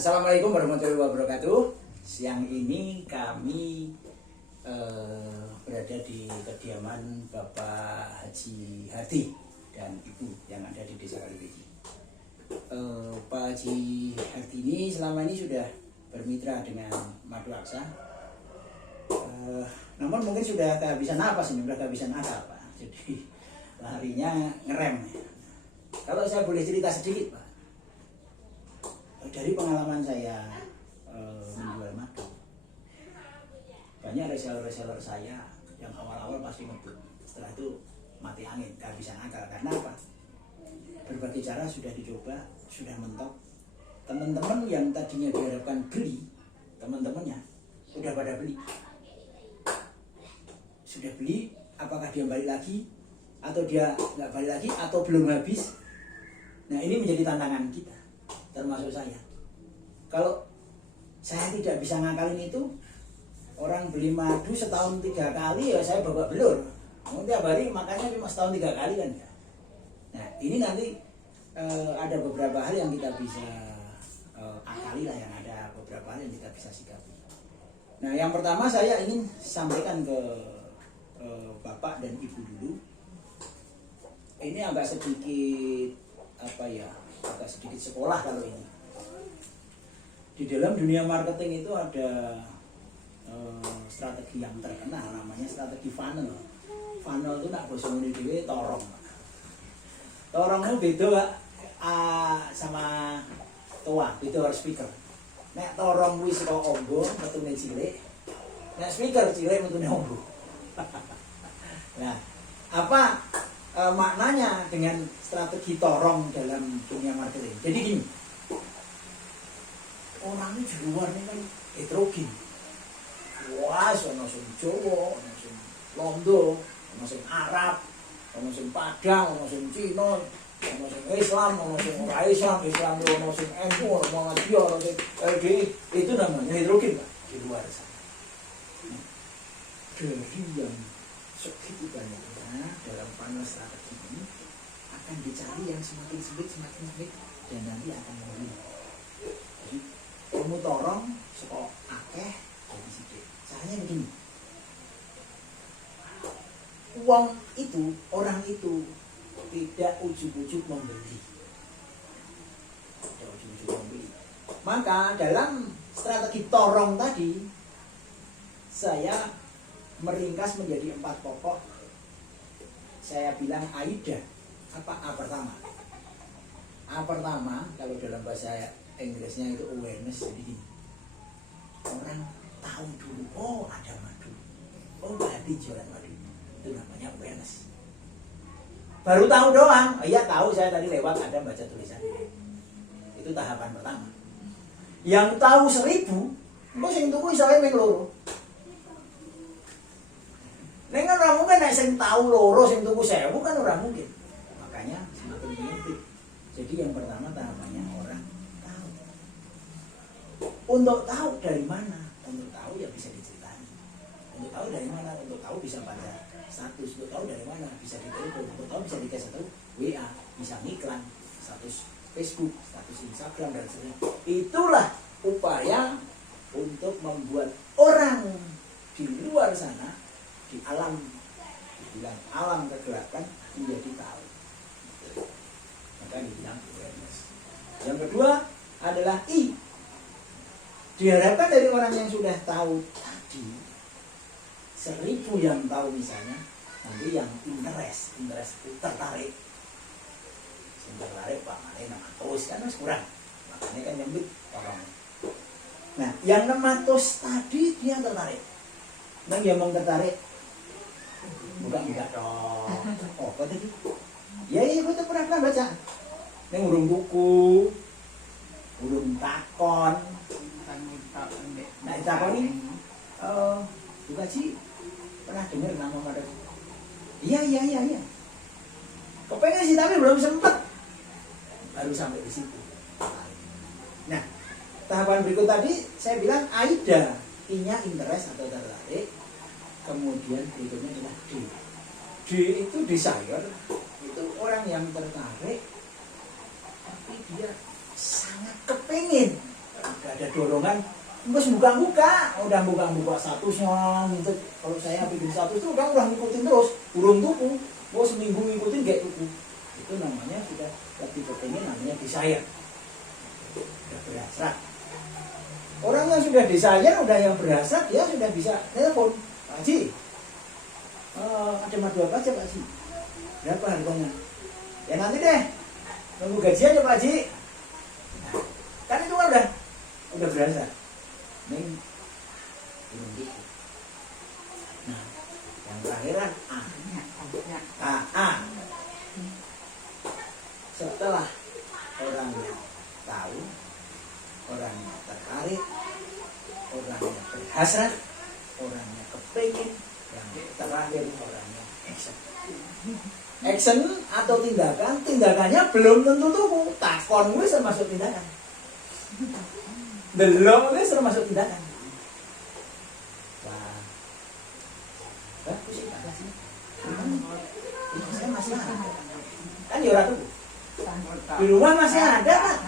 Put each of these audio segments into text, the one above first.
Assalamualaikum warahmatullahi wabarakatuh. Siang ini kami berada di kediaman Bapak Haji Hardi dan Ibu yang ada di Desa Kalibeji. Pak Haji Hardi ini selama ini sudah bermitra dengan Madu Aksa. Namun mungkin sudah kehabisan napas ini, sudah kehabisan akal Pak. Jadi larinya ngerem. Kalau saya boleh cerita sedikit Pak, dari pengalaman saya menjual madu, banyak reseller-reseller saya yang awal-awal pasti ngebut, setelah itu mati angin, kehabisan akal. Karena apa? Berbagai cara sudah dicoba, sudah mentok. Teman-teman yang tadinya diharapkan beli, teman-temannya sudah pada beli. Sudah beli, apakah dia balik lagi atau dia nggak balik lagi atau belum habis? Nah, ini menjadi tantangan kita, termasuk saya. Kalau saya tidak bisa ngakalin itu, orang beli madu setahun 3 kali ya saya babak belur. Tiap hari makanya cuma setahun 3 kali kan ya. Nah, ini nanti ada beberapa hal yang kita bisa akali lah, yang ada beberapa hal yang kita bisa sikapi. Nah, yang pertama saya ingin sampaikan ke Bapak dan Ibu dulu. Ini agak sedikit agak sedikit sekolah kalau ini. Di dalam dunia marketing itu ada strategi yang terkenal, namanya strategi funnel. Funnel itu nak basa ngene dhewe torong. Torong itu beda Pak sama toa, beda karo speaker. Nek torong kuwi saka ombo metune cilik. Nek speaker cilik metune ombo. Nah, apa maknanya dengan strategi torong dalam dunia marketing? Jadi gini, orang ini di luar ini kan heterogen. Wah, ono sing Jawa, ono sing Londo, ono sing Arab, ono sing Padang, ono sing Cina, ono sing Islam, ono sing ora Islam, ono sing NU, ono Muhammadiyah, ono sing LDI. Itu namanya heterogen Pak, di luar sana. Dari yang segitu banyaknya dalam panel strategi ini akan dicari yang semakin sempit dan nanti akan mulai. Jadi kamu torong saka akeh jadi sithik. Caranya begini. Orang itu tidak ujug-ujug membeli. Tidak ujug-ujug membeli. Maka dalam strategi torong tadi saya meringkas menjadi 4 pokok. Saya bilang AIDA. Apa A pertama? A pertama kalau dalam bahasa Inggrisnya itu awareness. Jadi gini, orang tahu dulu, oh ada madu, oh berarti jualan madu, itu namanya awareness. Baru tahu doang, oh, iya tahu, saya tadi lewat ada baca tulisan. Itu tahapan pertama. Yang tahu 1000, kok sing tuku iso mung loro. Nek ora mungkin nek sing tahu loro sing tuku 1000 kan ora mungkin. Makanya semakin menyempit. Jadi yang pertama tahapannya orang tahu. Untuk tahu dari mana? Untuk tahu ya bisa diceritain. Untuk tahu dari mana? Untuk tahu bisa baca status. Untuk tahu dari mana? Bisa ditelepon. Untuk tahu bisa dikasih tahu WA, bisa ngiklan, status Facebook, status Instagram dan sebagainya. Itulah upaya untuk membuat orang di luar sana, di alam, dibilang alam kegelapan, menjadi tahu. Maka dibilang awareness. Yang kedua adalah I. Diharapkan dari orang yang sudah tahu tadi 1000 yang tahu misalnya, nanti yang interest itu tertarik. Tertarik Pak, makanya 600 kan masih kurang. Makanya kan nyambut orang. Nah, yang 600 tadi dia tertarik. Nang dia mau tertarik. Buka dong. Oh, apa tadi? Ya, gue pernah baca. Neng urung buku, urung takon. Nah, takon ini, bukan sih pernah dengar nama pada. Iya. Kepengen sih tapi belum sempet. Baru sampai di situ. Nah, tahapan berikut tadi saya bilang AIDA, I-nya interest atau tertarik. Kemudian berikutnya adalah D. D itu desire, itu orang yang tertarik tapi dia sangat kepingin ada dorongan, terus buka-buka, udah buka-buka statusnya, gitu. Kalau saya bikin status itu udah ngikutin terus, burung tuku, mau seminggu ngikutin kayak tuku. Itu namanya sudah lebih kepengen, namanya desire. Sudah berhasrat. Orang yang sudah desire, udah yang berhasrat, dia sudah bisa telepon, Pak Haji, ada madu apa aja Pak Haji? Berapa harganya? Ya nanti deh, nunggu gajian ya Pak Haji. Nah, kan itu udah berasa. Neng, nah, yang terakhiran A. Setelah orangnya tahu, orangnya tertarik, orangnya berhasrat, orangnya kepingin, yang terakhir orangnya action. Action atau tindakan, tindakannya belum tentu tuku. Takon wis termasuk tindakan. Belum wis termasuk tindakan. Wah. Bagus sih, makasih. Saya masih ada. Kan ya ora tuku. Di rumah masih ada, Pak.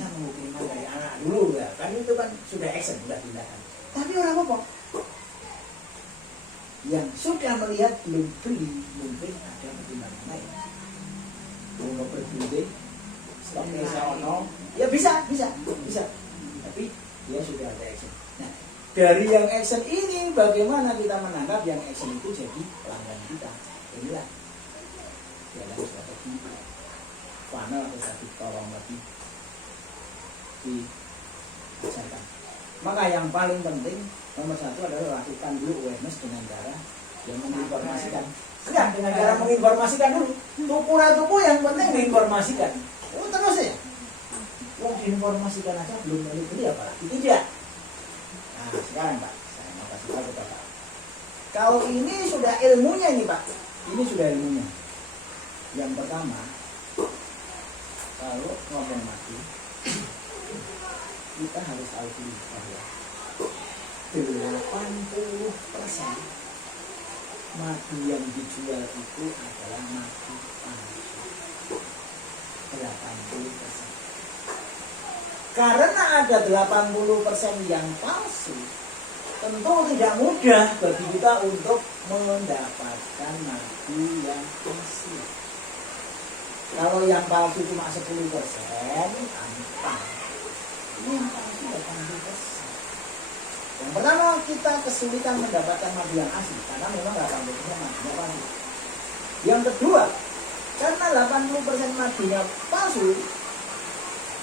Nah, mungkin dari anak dulu ya. Kan itu kan sudah action, sudah tindakan. Tapi orang apa? Yang sudah melihat belum beli, mungkin ada pertimbangan lain. Mau berbeli, stoknya seono, ya bisa. Tapi dia sudah ada action. Nah, dari yang action ini, bagaimana kita menangkap yang action itu jadi pelanggan kita? Inilah dalam strategi funnel atau strategi tolong lebih diajarkan. Maka yang paling penting nomor satu adalah lakukan dulu awareness dengan cara yang menginformasikan. Enggak, dengan cara menginformasikan dulu. Tuku yang penting menginformasikan. Oh, terus ya. Yang diinformasikan aja belum beli apalagi tidak. Nah, sekarang Pak, saya mau kasih tahu kepada Pak. Kalau ini sudah ilmunya ini Pak. Ini sudah ilmunya. Yang pertama, kalau ngomong mati, kita harus tahu dulu bahwa 80% madu yang dijual itu adalah madu palsu. 80%. Karena ada 80% yang palsu, tentu tidak mudah bagi kita untuk mendapatkan madu yang asli. Kalau yang palsu cuma 10%, gampang. Ini yang palsu 80%. Yang pertama, kita kesulitan mendapatkan madu yang asli karena memang 80% madunya palsu. Yang kedua, karena 80% madunya palsu,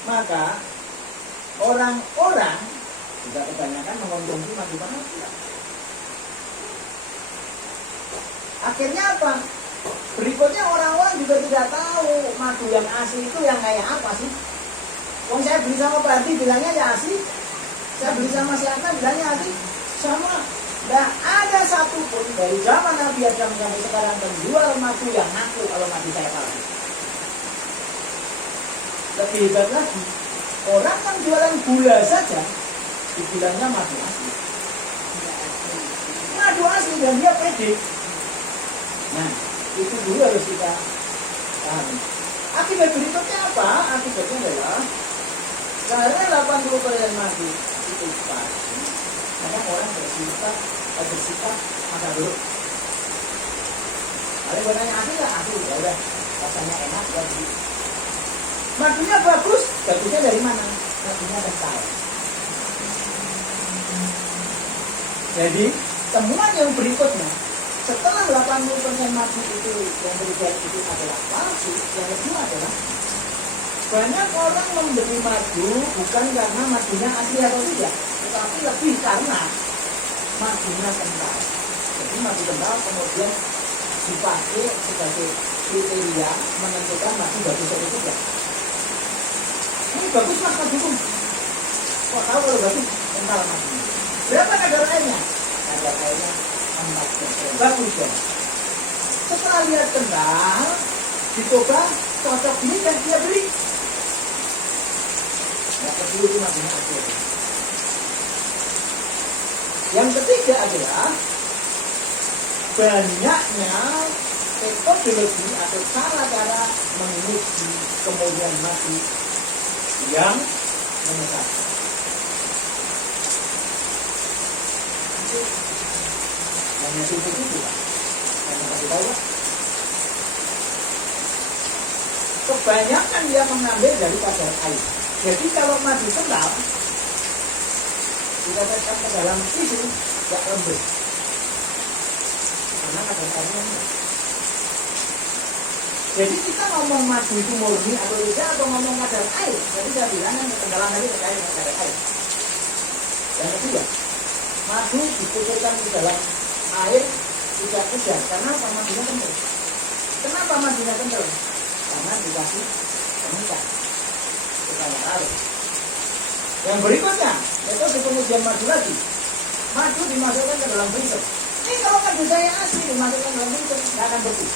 maka orang-orang juga kebanyakan mengonsumsi madu palsu. Akhirnya apa? Berikutnya orang-orang juga tidak tahu madu yang asli itu yang kayak apa sih. Kalau saya beli sama Pak Ardi bilangnya ya asli, saya beli sama si Atta bilangnya asli, sama. Tidak ada satupun dari zaman Nabi Adam sampai sekarang penjual madu yang ngaku kalau madu saya palsu. Lebih hebat lagi, orang yang jualan gula saja dibilangnya madu asli. Madu asli dan dia pede. Nah, itu dulu harus kita pahami. Akibat berikutnya apa? Akibatnya adalah karena 80% madu itu palsu, maka orang bersifat maka dulu. Kalau gue nanya asli nggak asli, ya udah rasanya enak ya. Madunya bagus, bagusnya dari mana? Madunya kental. Jadi semua yang berikutnya setelah 80% madu itu yang terjadi itu adalah palsu, yang kedua adalah banyak orang membeli madu bukan karena madunya asli atau tidak, tetapi lebih karena madunya kental. Jadi madu kental kemudian dipakai sebagai kriteria menentukan madu bagus atau tidak. Ini bagus mas maduku. Kok tahu kalau bagus? Kental madunya. Berapa kadar airnya? Kadar airnya 4%. Bagus ya. Setelah lihat kental, dicoba cocok ini dan dia beli. Yang kedua itu madunya asli. Yang ketiga adalah banyaknya metodologi atau cara menguji kemudian madu yang menyesatkan. itu hanya cukup itu Pak. Saya kasih tahu Pak. Kebanyakan dia mengambil dari kadar air. Jadi kalau madu kental kita tekan ke dalam tisu tidak lembut karena kadar airnya rendah. Jadi kita ngomong madu itu murni atau tidak atau ngomong kadar air. Jadi saya bilang yang kekendalan tadi terkait dengan kadar air. Yang kedua, madu diputuskan ke dalam air tidak udar. Karena apa? Madunya kental. Kenapa madunya kental? Karena dikasih pengikat supaya larut. Yang berikutnya, metode pengujian madu lagi. Madu dimasukkan ke dalam freezer. Ini kalau madu saya asli dimasukkan ke dalam freezer, tidak akan beku.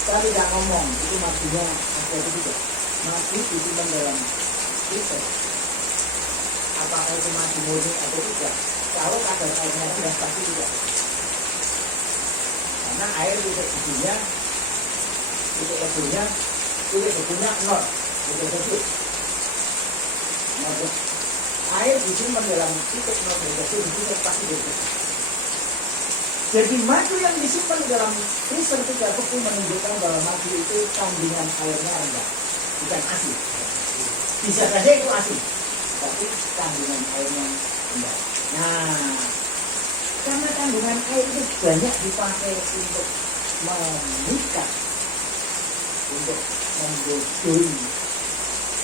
Saya tidak ngomong itu madunya asli atau tidak. Madu disimpan dalam freezer. Apakah itu madu murni atau tidak? Kalau kadar airnya rendah pasti tidak. Karena air titik bebunya, titik bebunya 0, titik tersebut. Air disimpan dalam titik 0 derajat itu pasti beku. Jadi madu yang disimpan di dalam freezer tidak beku menunjukkan bahwa madu itu kandungan airnya rendah, bukan asin. Bisa saja itu asin, tapi kandungan airnya rendah. Nah, karena kandungan air itu banyak dipakai untuk memikat, untuk membodohi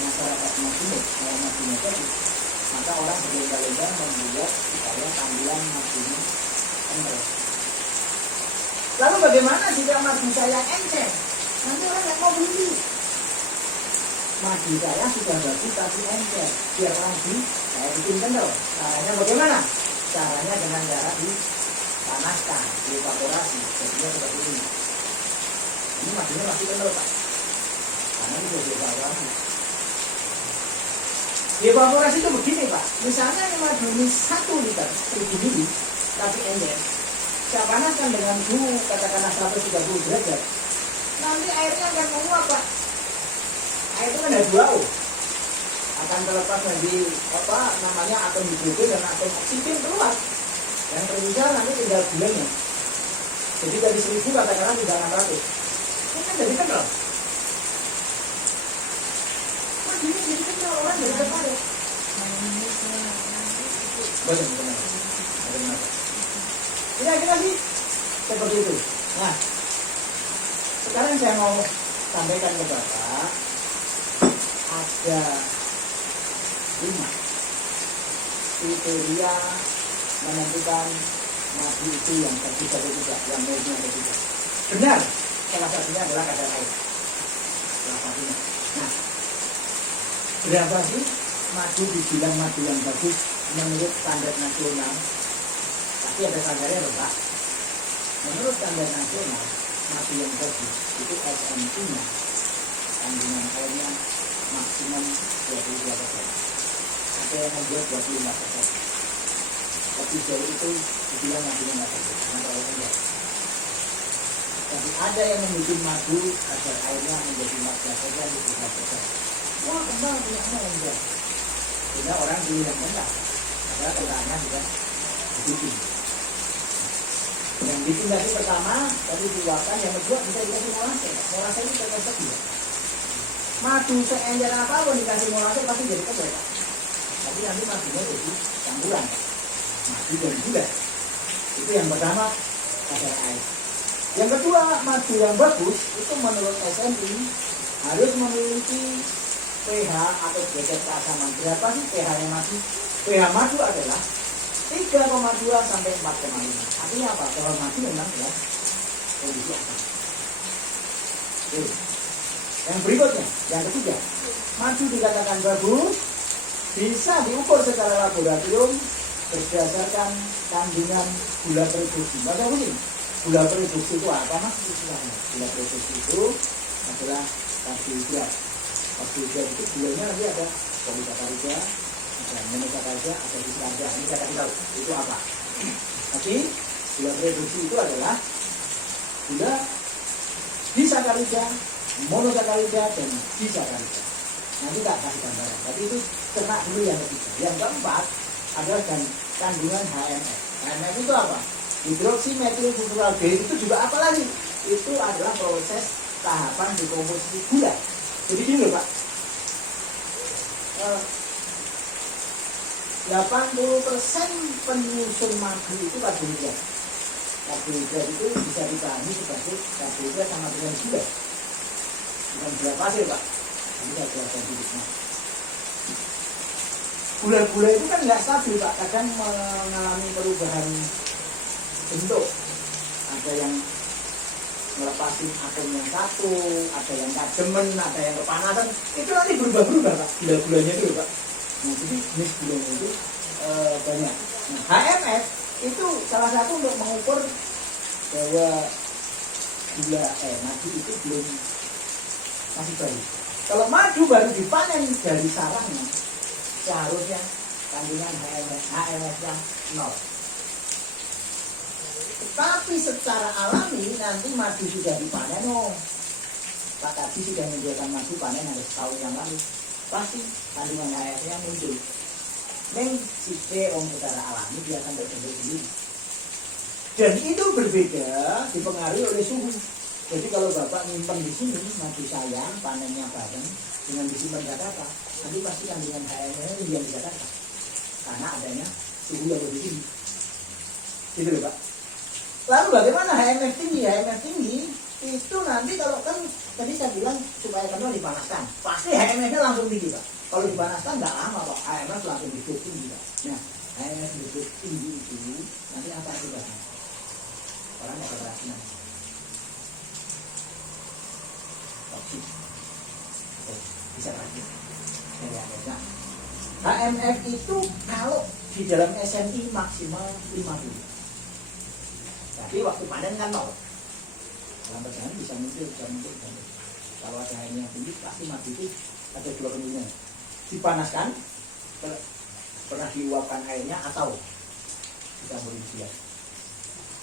masyarakat makmur, kalau madunya tadi, maka orang berlomba-lomba membuat supaya tampilan madunya encer. Lalu bagaimana jika madu saya encer? Nanti orang nggak mau beli. Madu saya sudah bagus tapi encer, biar orang beli saya bikin kental. Caranya bagaimana? Caranya dengan cara dipanaskan, dievaporasi, jadinya seperti ini. Ini madunya masih kental Pak, karena ini sudah dievaporasi. Dievaporasi itu begini Pak, misalnya ini madu ini 1 liter 1000 ml tapi encer, saya panaskan dengan suhu katakanlah 130 derajat, nanti airnya akan menguap Pak. Air itu kan H2O, akan terlepas dari apa namanya atom hidrogen dan atom oksigen keluar, yang tersisa nanti tinggal gulanya. Jadi dari 1000 katakanlah tidak 600, ini kan jadi kental. Ini jadi kental, orang jadi tertarik. Benar. Kira-kira sih seperti itu. Nah, sekarang saya mau sampaikan ke Bapak ada 5 kriteria menentukan madu itu yang terbuka atau tidak, yang murni atau tidak. Benar, salah satunya adalah kadar air. Salah satunya. Nah, berapa sih madu dibilang madu yang bagus menurut standar nasional? Pasti ada standarnya loh Pak. Menurut standar nasional, madu yang bagus itu SMI-nya, kandungan airnya maksimum 22%. Ada yang membuat 25%. Tapi dari itu dibilang madunya nggak bagus, karena terlalu rendah. Tapi ada yang membuat madu agar airnya menjadi 14%, 15%. Wah, kental punyanya enggak. Sehingga orang beli yang rendah, padahal kentangnya sudah dibikin. Yang bikin tadi pertama, tadi diuapkan, yang kedua bisa dikasih molase. Molase itu terkonsep ya. Madu seencer apapun dikasih molase pasti jadi kebet. Tapi nanti madunya jadi campuran, madu dan gula. Itu yang pertama, kadar air. Yang kedua, madu yang bagus itu menurut SMI harus memiliki pH atau derajat keasaman. Berapa sih pH-nya madu? pH madu adalah 3,2 sampai 4,5. Artinya apa? Kalau madu memang ya kondisi asam. Yang berikutnya, yang ketiga, madu dikatakan bagus bisa diukur secara laboratorium berdasarkan kandungan gula produksi. Baca begini, gula produksi itu apa Mas? Gula produksi itu adalah karbohidrat. Karbohidrat itu gulanya nanti ada polisakarida, ada monosakarida, ada disakarida. Ini saya kasih tahu itu apa. Tapi gula produksi itu adalah gula disakarida, monosakarida, dan disakarida. Nanti tak kasih gambaran. Tapi itu cernak dulu yang ketiga. Yang keempat adalah kandungan HMF. HMF itu apa? Hidroksimetilbutyraldehyde itu juga apa lagi? Itu adalah proses tahapan dekomposisi gula. Jadi gini loh Pak, 80% penyusun madu itu karbohidrat. Karbohidrat itu bisa dipahami sebagai karbohidrat sama dengan gula. Bukan gula pasir Pak. Ini saya jelaskan sedikit. Gula-gula itu kan nggak stabil Pak, kadang mengalami perubahan bentuk. Ada yang melepasin atom yang satu, ada yang kademen, ada yang kepanasan. Itu nanti berubah-berubah Pak, gula-gulanya itu Pak. Nah jadi jenis gulanya itu banyak. Nah HMF itu salah satu untuk mengukur bahwa gula madu itu belum masih baru. Kalau madu baru dipanen dari sarangnya, seharusnya kandungan HMF-nya 0. Tapi secara alami nanti madu sudah dipanen, Pak tadi sudah menjualkan madu panen harus tahun yang lalu, pasti kandungan HMF-nya muncul. Neng sike secara alami dia akan terbentuk sendiri. Dan itu berbeda dipengaruhi oleh suhu. Jadi kalau Bapak nyimpan di sini madu sayang panennya bareng dengan disimpan di Jakarta, nanti pasti kandungan HMF-nya yang di Jakarta karena adanya suhu yang lebih tinggi. Gitu loh Pak. Lalu bagaimana HMF tinggi? HMF tinggi itu nanti kalau kan tadi saya bilang supaya kenal dipanaskan, pasti HMF-nya langsung tinggi Pak. Kalau dipanaskan nggak lama Pak, HMF langsung hidup tinggi Pak. Nah, HMF hidup tinggi itu nanti apa akibatnya? Orang dapat keracunan. Toksik. Bisa racun. Nah, HMF itu kalau di dalam SMI maksimal 50. Tapi waktu panen kan 0. Dalam perjalanan bisa muncul. Kalau ada HMF yang tinggi, pasti madu itu ada dua kemungkinan. Dipanaskan, pernah diuapkan airnya, atau dicampuri dia.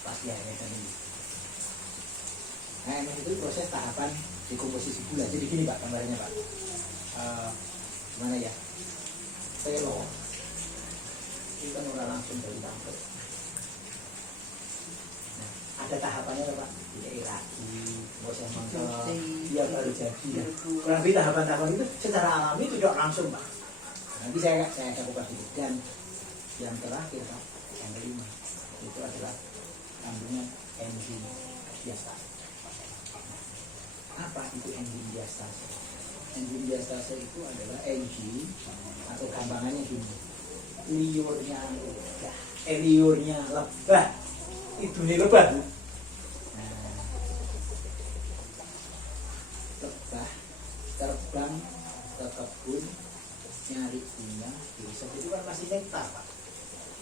Pasti HMF yang tinggi. HMF itu proses tahapan dekomposisi gula. Jadi gini Pak, gambarnya Pak. Gimana ya? Pelo. Itu kan udah langsung dari campur. Ada tahapannya Pak, lagi proses mangkok, dia baru jadi. Kurang lebih tahapan-tahapan itu secara alami tidak langsung Pak. Nanti saya kupas dulu. Dan yang terakhir Pak, yang kelima itu adalah kandungan enzim diastase. Apa itu enzim diastase? Enzim diastase itu adalah enzim atau gampangannya gini. Liurnya lebah. Itu nih lebah Bu. Lebah terbang ke kebun nyari bunga bisa itu kan masih nektar Pak,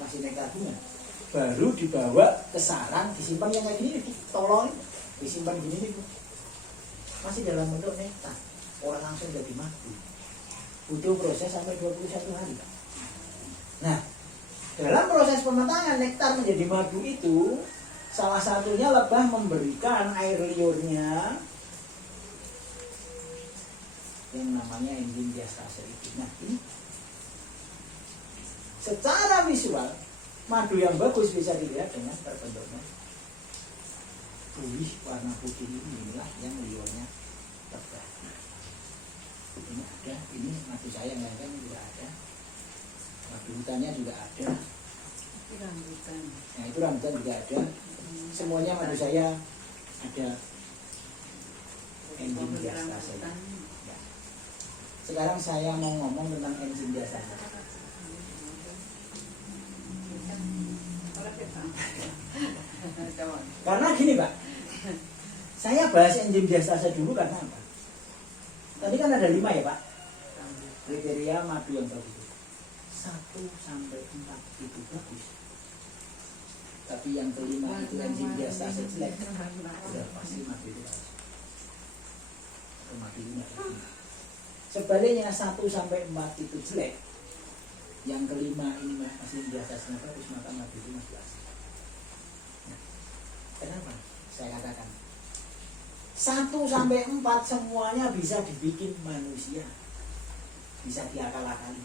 masih nektar bunga, baru dibawa ke sarang disimpan yang kayak gini, ditolong disimpan gini nih Bu, masih dalam bentuk nektar, orang langsung jadi madu, butuh proses sampai 21 hari Pak. Nah dalam proses pematangan nektar menjadi madu itu salah satunya lebah memberikan air liurnya yang namanya enzim diastase itu. Nah ini secara visual madu yang bagus bisa dilihat dengan terbentuknya buih warna putih inilah yang liurnya lebah. Ini ada, ini madu sayang kan juga ada. Madu hutannya juga ada. Rambutan. Nah itu rambutan juga ada. Semuanya madu saya ada enzim diastase. Ya. Sekarang saya mau ngomong tentang enzim diastase. Karena gini Pak, saya bahas enzim diastase dulu karena apa? Tadi kan ada 5 ya Pak, kriteria madu yang bagus. 1 sampai 4 itu bagus. Tapi yang kelima itu enzim diastase jelek. Sudah pasti madu itu bagus. Atau madu ini. Sebaliknya 1 sampai 4 itu jelek. Yang kelima ini masih diastase bagus, maka madu itu masih asli. Nah, kenapa saya katakan 1 sampai 4 semuanya bisa dibikin manusia, bisa diakal-akali.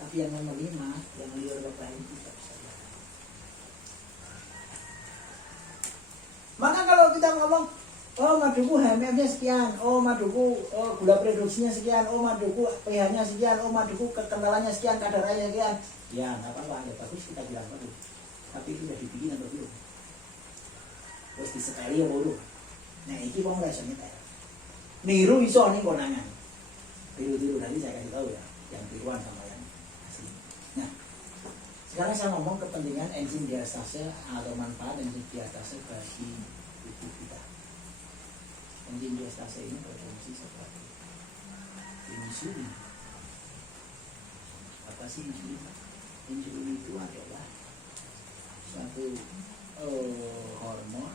Tapi yang nomor 5, yang liur lebah itu tidak bisa diakal. kita ngomong, oh maduku HMF-nya sekian, oh maduku gula produksinya sekian, oh maduku pH-nya sekian, oh maduku kekentalannya sekian, kadar airnya sekian. Ya nggak apa-apa, ya bagus kita bilang bagus. Tapi itu udah dibikin atau belum? Terus diseteli apa belum? Nah ini kok nggak bisa nyetel. Niru iso nih konangan. Tiru-tiru nanti saya kasih tahu ya, yang tiruan sama yang asli. Nah, sekarang saya ngomong kepentingan enzim diastase atau manfaat enzim diastase bagi tubuh kita. Enzim diastase ini berfungsi sebagai insulin. Apa sih insulin? Insulin itu adalah satu hormon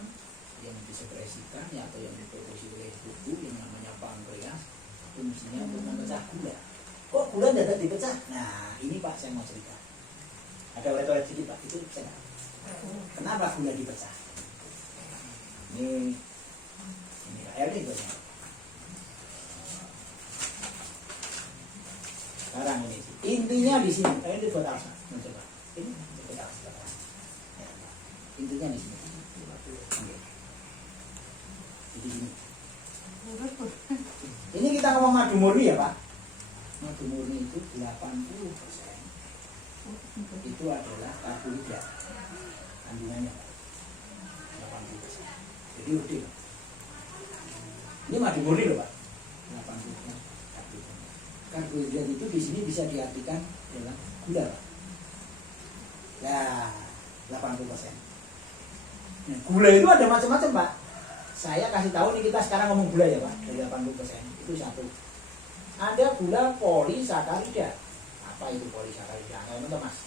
yang disekresikan ya, atau yang diproduksi oleh tubuh yang namanya pankreas, fungsinya untuk memecah gula. Kok gula tidak dipecah? Nah ini Pak saya mau cerita. Ada oleh sedikit Pak, itu saya. Kenapa gula dipecah? Ini air ini banyak. Sekarang ini sih. Intinya di sini. Ini di buat apa? Mencoba. Ini buat apa? Intinya di sini. Di sini. Ini kita ngomong madu murni ya Pak. Madu murni itu 80% itu adalah karbohidrat kandungannya 80%. Jadi udah. Ini madu murni loh Pak. 80% karbohidrat. Karbohidrat itu di sini bisa diartikan adalah gula Pak. Ya 80%. Nah, gula itu ada macam-macam Pak. Saya kasih tahu nih, kita sekarang ngomong gula ya Pak, dari 80% itu satu. Ada gula polisakarida. Apa itu polisakarida? Saya minta Mas.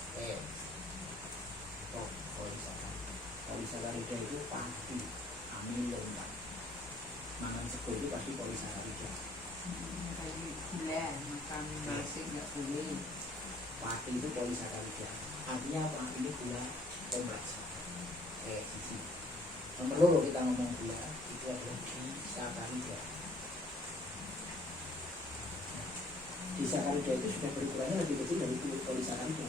Polisakarida. Polisakarida itu pasti amilum Pak. Makan sego itu pasti polisakarida. Gula, makan nasi nggak boleh. Pasti itu polisakarida. Artinya apa? Ini gula kompleks. Sisi. Nomor 2 kita ngomong gula itu adalah disakarida. Disakarida itu sudah berukurannya lebih kecil dari polisakarida.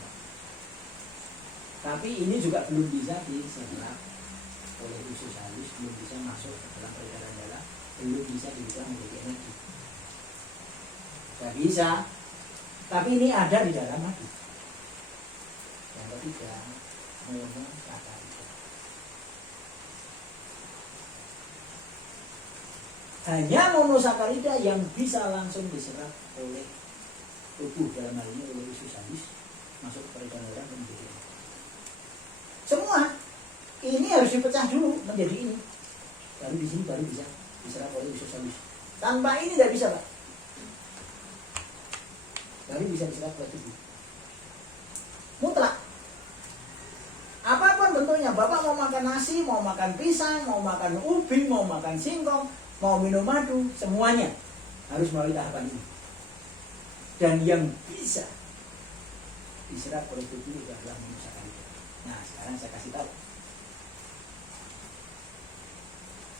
Tapi ini juga belum bisa diserap oleh usus halus, belum bisa masuk ke dalam peredaran darah, belum bisa diubah menjadi energi. Tidak bisa. Tapi ini ada di dalam madu. Yang ketiga, monosakarida. Hanya monosakarida yang bisa langsung diserap oleh tubuh, dalam hal ini oleh usus halus, masuk ke peredaran darah dan menjadi energi. Semua ini harus dipecah dulu menjadi ini, baru di sini baru bisa diserap oleh usus halus. Tanpa ini tidak bisa Pak. Baru bisa diserap oleh tubuh. Mutlak. Apapun bentuknya, Bapak mau makan nasi, mau makan pisang, mau makan ubi, mau makan singkong, mau minum madu, semuanya harus melalui tahapan ini. Dan yang bisa diserap oleh tubuh itu adalah monosakarida. Nah, sekarang saya kasih tahu.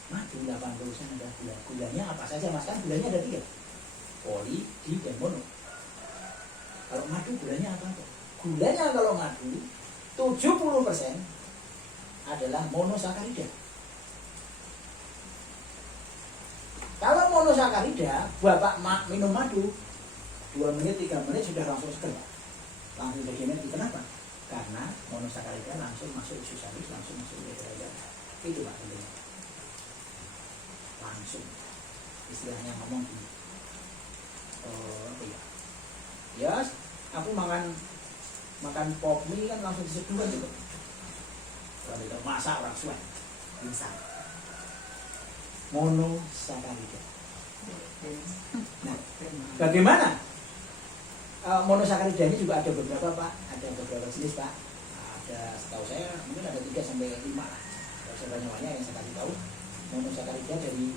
Madu 80% ada gula. Gulanya apa saja Mas? Kan gulanya ada 3. Poli, di, dan mono. Kalau madu gulanya apa? Gulanya kalau madu 70% adalah monosakarida. Kalau monosakarida, Bapak minum madu 2 menit, 3 menit sudah langsung seger. Langsung jadi energi. Kenapa? Karena monosakarida langsung masuk usus halus, langsung masuk ke darah. Itu Pak pentingnya. Langsung. Istilahnya ngomong gini. Ya, aku makan pop mie kan langsung diseduh gitu. Kalau tidak masak orang suai. Bisa. Monosakarida. Nah, bagaimana? Monosakarida ini juga ada beberapa Pak, ada beberapa jenis Pak. Ada, setahu saya mungkin ada 3 sampai 5 lah. Kalau saya banyak yang saya kasih tahu, monosakarida dari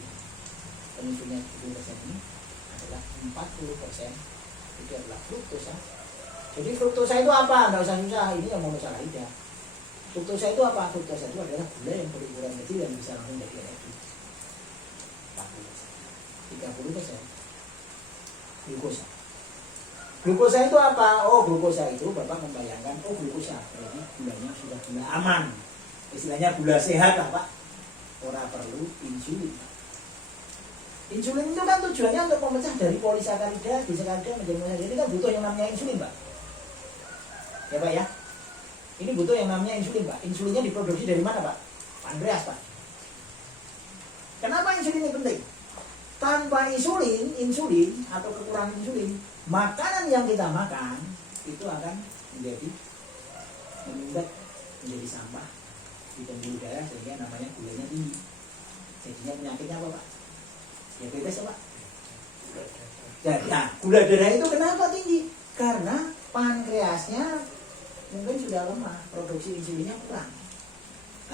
penyusunnya 70% ini adalah 40% itu adalah fruktosa. Jadi fruktosa itu apa? Nggak usah susah, ini yang monosakarida. Fruktosa itu apa? Fruktosa itu adalah gula yang berukuran kecil yang bisa langsung jadi energi. 30% glukosa. Glukosa itu apa? Oh, glukosa itu Bapak membayangkan, oh glukosa berarti gulanya sudah gula aman. Istilahnya gula sehat lah Pak. ora perlu insulin. Insulin itu kan tujuannya untuk memecah dari polisakarida, disakarida menjadi monosakarida. Ini kan butuh yang namanya insulin, Pak. Ya, Pak ya. Ini butuh yang namanya insulin, Pak. Insulinnya diproduksi dari mana, Pak? Pankreas, Pak. Kenapa insulin ini penting? Tanpa insulin atau kekurangan insulin, makanan yang kita makan itu akan menjadi meningkat menjadi sampah di pembuluh darah sehingga namanya gulanya tinggi. Jadinya penyakitnya apa, Pak? Diabetes, Pak. Nah, gula darah itu kenapa tinggi? Karena pankreasnya mungkin sudah lemah, produksi insulinnya kurang.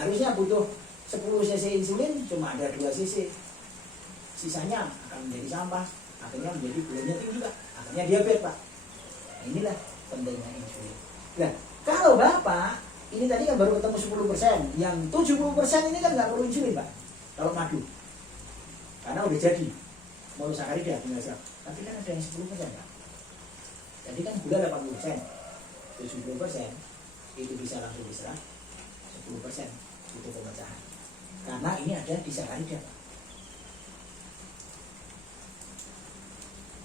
Harusnya butuh 10 cc insulin, cuma ada 2 cc. Sisanya akan menjadi sampah, akhirnya menjadi gulanya tinggi, Pak. Akhirnya diabetes, Pak. Nah, inilah pentingnya insulin. Nah, kalau Bapak, ini tadi kan baru ketemu 10%, yang 70% ini kan nggak perlu insulin, Pak. Kalau madu. Karena udah jadi. Monosakarida, tapi kan ada yang 10%, Pak. Jadi kan gula 80%, 70% itu bisa langsung diserap, 10% itu pemecahan. Karena ini ada disakarida, Pak.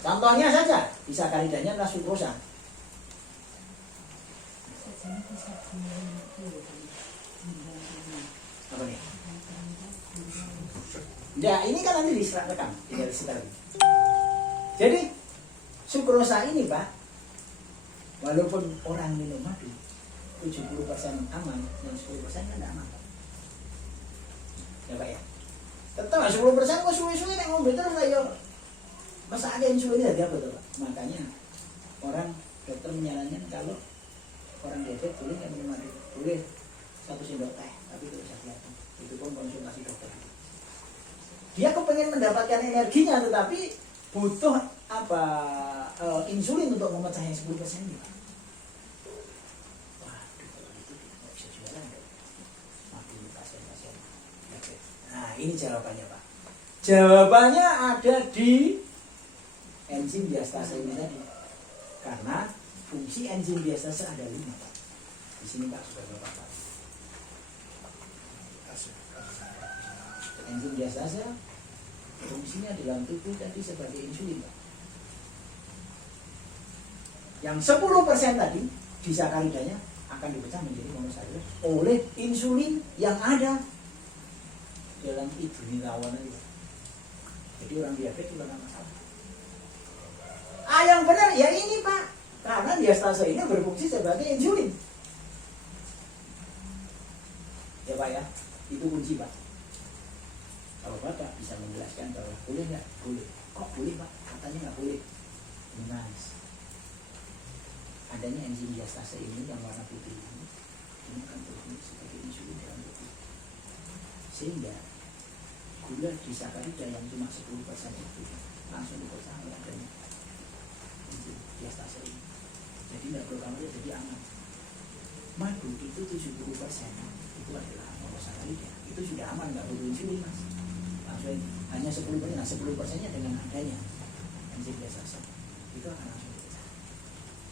Contohnya saja, disakaridanya adalah sukrosa. Apa nih? Ya, ini kan nanti diserahkan, tinggal disetel. Jadi sukrosa ini, Pak, walaupun orang minum madu 70% aman, dan 10% kan tidak aman, Pak. Ya, Pak ya. Tetap 10% kok suwe-suwe nek ngombe terus lah ya. Masa ada insulin ada apa tuh, Pak? Makanya orang dokter menyarankan kalau orang diabetes boleh nggak minum madu? Boleh 1 sendok teh, tapi terus hati-hati. Itu pun konsultasi dokter. Dia kepengen mendapatkan energinya, tetapi butuh insulin untuk memecah yang 10% ini, Pak. Waduh, kalau itu tidak bisa jualan dong. Mati pasien-pasien. Nah, ini jawabannya, Pak. Jawabannya ada di enzim diastase ini tadi. Karena fungsi enzim diastase ada 5, Pak. Di sini, Pak, sudah Bapak. Enzim diastase fungsinya dalam tubuh tadi sebagai insulin, Pak. Yang 10% tadi disakaridanya akan dipecah menjadi monosakarida oleh insulin yang ada dalam idunirawan itu. Jadi orang diabetes itu nggak masalah. Yang benar ya ini, Pak, karena diastase ini berfungsi sebagai insulin. Ya, Pak ya, itu kunci, Pak. Kalau Bapak bisa menjelaskan bahwa boleh nggak? Boleh. Kok boleh, Pak? Katanya nggak boleh. Mas, adanya enzim diastase ini yang warna putih ini akan berfungsi sebagai insulin dalam tubuh. Sehingga gula disakarida yang cuma 10% itu langsung dipecah oleh adanya enzim diastase ini. Jadi nggak perlu kamu jadi aman. Madu itu 70% itu adalah monosakarida. Itu sudah aman, nggak perlu insulin, Mas. Langsung hanya 10%. Nah, 10%-nya dengan adanya enzim diastase itu akan langsung dipecah.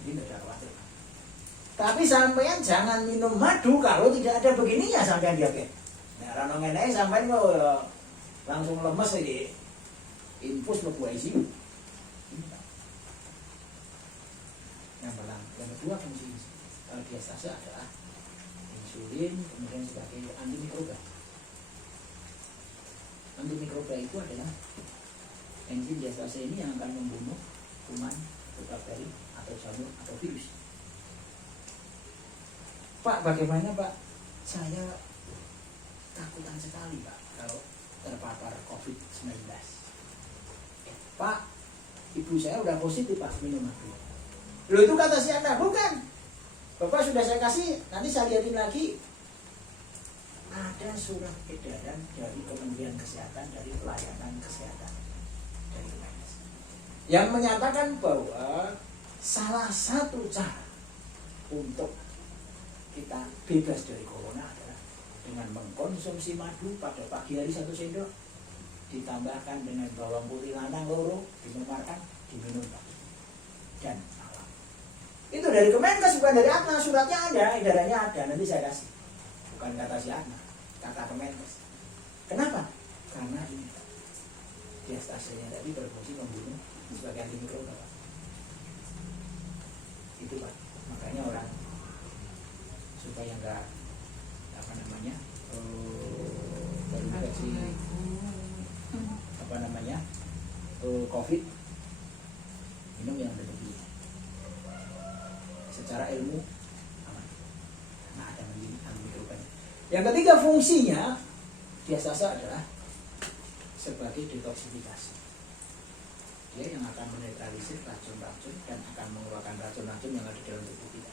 Jadi nggak ada khawatir, Pak. Tapi sampean jangan minum madu kalau tidak ada begininya sampean diabetes. Nah, rano ngene sampean kok langsung lemes iki. Infus mlebu ICU. Yang kedua fungsi diastase adalah insulin, kemudian sebagai antimikroba. Antimikroba itu adalah enzim diastase ini yang akan membunuh kuman, atau bakteri, atau jamur, atau virus. Pak, bagaimana, Pak? Saya takutan sekali, Pak, kalau terpapar COVID-19. Pak, ibu saya udah positif, Pak, minum madu. Loh, itu kata si Anda, bukan. Bapak sudah saya kasih, nanti saya lihatin lagi. Ada surat edaran dari Kementerian Kesehatan, dari Pelayanan Kesehatan, dari Kemenkes, yang menyatakan bahwa salah satu cara untuk kita bebas dari corona adalah dengan mengkonsumsi madu pada pagi hari 1 sendok, ditambahkan dengan bawang putih lanang loro, dimemarkan, diminum pagi dan malam. Itu dari Kemenkes, bukan dari Atma. Suratnya ada, edarannya ada, nanti saya kasih. Bukan kata si Atma, kata Kemenkes. Kenapa? Karena ini diastasenya tadi berfungsi membunuh sebagai antimikroba, Pak. Itu Pak. Makanya orang supaya enggak apa namanya terinfeksi apa namanya COVID, minum yang berlebih. Secara ilmu aman. Nah, ada antimikrobanya. Yang ketiga fungsinya diastasa adalah sebagai detoksifikasi. Dia yang akan menetralisir racun-racun dan akan mengeluarkan racun-racun yang ada dalam tubuh kita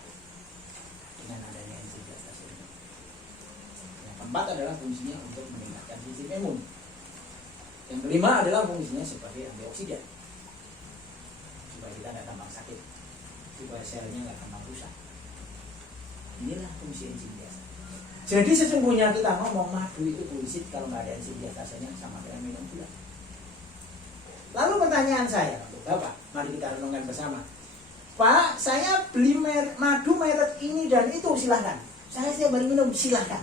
dengan adanya enzim diastase ini. Yang keempat adalah fungsinya untuk meningkatkan sistem imun. Yang kelima adalah fungsinya sebagai antioksidan supaya kita tidak gampang sakit, supaya selnya nggak gampang rusak. Inilah fungsi enzim diastase. Jadi sesungguhnya kita ngomong madu itu bullshit kalau nggak ada enzim diastasenya, sama dengan minum gula. Lalu pertanyaan saya untuk Bapak, mari kita renungkan bersama. Pak, saya beli madu merek ini dan itu, silahkan. Saya siap minum, silahkan.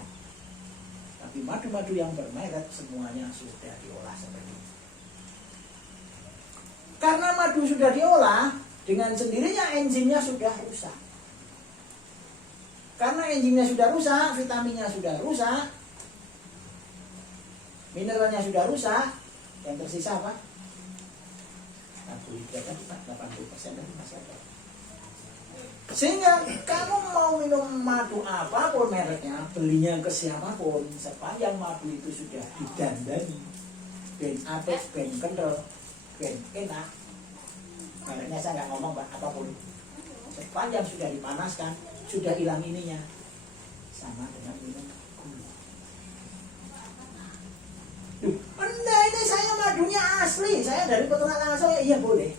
Tapi madu-madu yang bermerek semuanya sudah diolah seperti itu. Karena madu sudah diolah, dengan sendirinya enzimnya sudah rusak. Karena enzimnya sudah rusak, vitaminnya sudah rusak, mineralnya sudah rusak, yang tersisa apa? Karbohidrat tadi Pak, 80% dari masih ada. Sehingga kamu mau minum madu apapun mereknya, belinya ke siapapun, sepanjang madu itu sudah didandani, ben apik, ben kental, ben enak, mereknya saya nggak ngomong Pak, apapun, sepanjang sudah dipanaskan, sudah hilang ininya, sama dengan minum gula. Benda ini saya madunya asli, saya dari peternak langsung, ya iya boleh,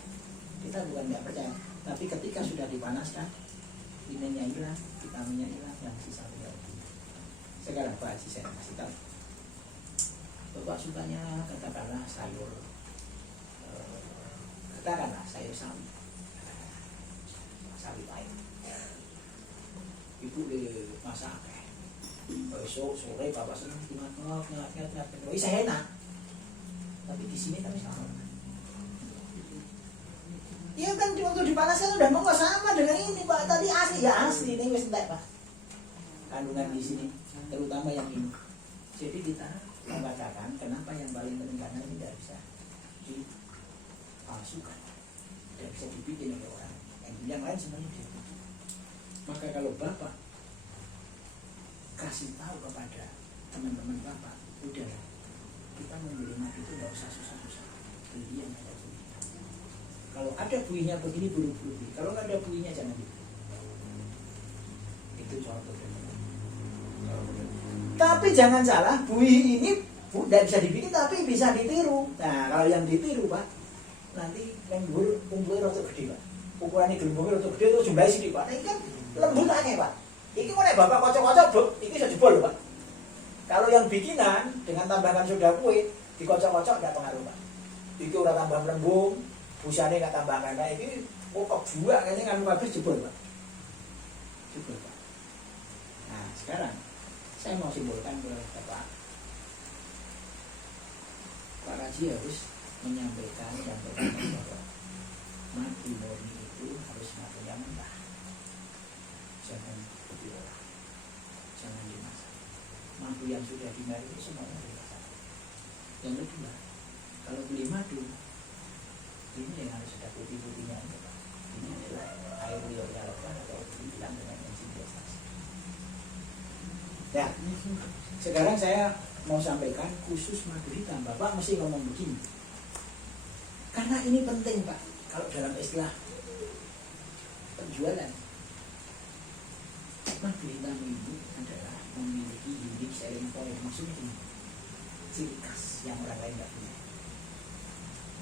kita bukan nggak percaya. Tapi ketika sudah dipanaskan, ininya hilang, vitaminnya hilang, yang sisa tinggal. Sekarang Pak Haji saya kasih tahu. Bapak sukanya katakanlah sayur, katakanlah sayur sawi, sawi pahit. Ibu dimasak, besok sore Bapak senang ngat, saya enak. Tapi di sini kami sama. Iya kan waktu dipanaskan udah mau sama dengan ini Pak, tadi asli ya asli ini wis entek Pak. Kandungan di sini terutama yang ini. Jadi kita membacakan kenapa yang paling penting karena ini tidak bisa dipalsukan, tidak bisa dibikin oleh orang. Yang lain semuanya dia. Maka kalau Bapak kasih tahu kepada teman-teman Bapak, udah kita membeli madu itu nggak usah susah-susah, beli yang ada. Kalau ada buihnya begini, buru-buru beli. Kalau nggak ada buihnya, jangan beli. Itu contoh. Tapi jangan salah, buih ini tidak bisa dibikin, tapi bisa ditiru. Nah, kalau yang ditiru, Pak, nanti kumpulnya rotok gede, Pak. Ukurannya gelembungnya rotok gede, itu jumlahnya sedikit, Pak. Nah, ini kan lembutannya, Pak. Ini mulai Bapak kocok-kocok, ini bisa jebol, Pak. Kalau yang bikinan, dengan tambahan soda kue, dikocok-kocok, tidak pengaruh, Pak. Itu udah tambah lembung, busanya nggak tambahkan, nah ini pokok dua kayaknya kan habis jebol Pak. Jebol Pak. Nah sekarang saya mau simpulkan ke Bapak. Pak Haji harus menyampaikan dan berkata bahwa madu murni itu harus madu yang mentah, jangan diolah, jangan dimasak. Madu yang sudah dimasak itu semuanya dimasak. Yang kedua, kalau beli madu ini yang harus ada putih-putihnya ini, Pak. Ini adalah air liurnya lepas atau dibilang dengan enzim diastase. Ya, sekarang saya mau sampaikan khusus madu hitam. Bapak mesti ngomong begini. Karena ini penting Pak. Kalau dalam istilah penjualan, madu hitam ini adalah memiliki unique selling point. Maksudnya ini ciri khas yang orang lain tidak punya.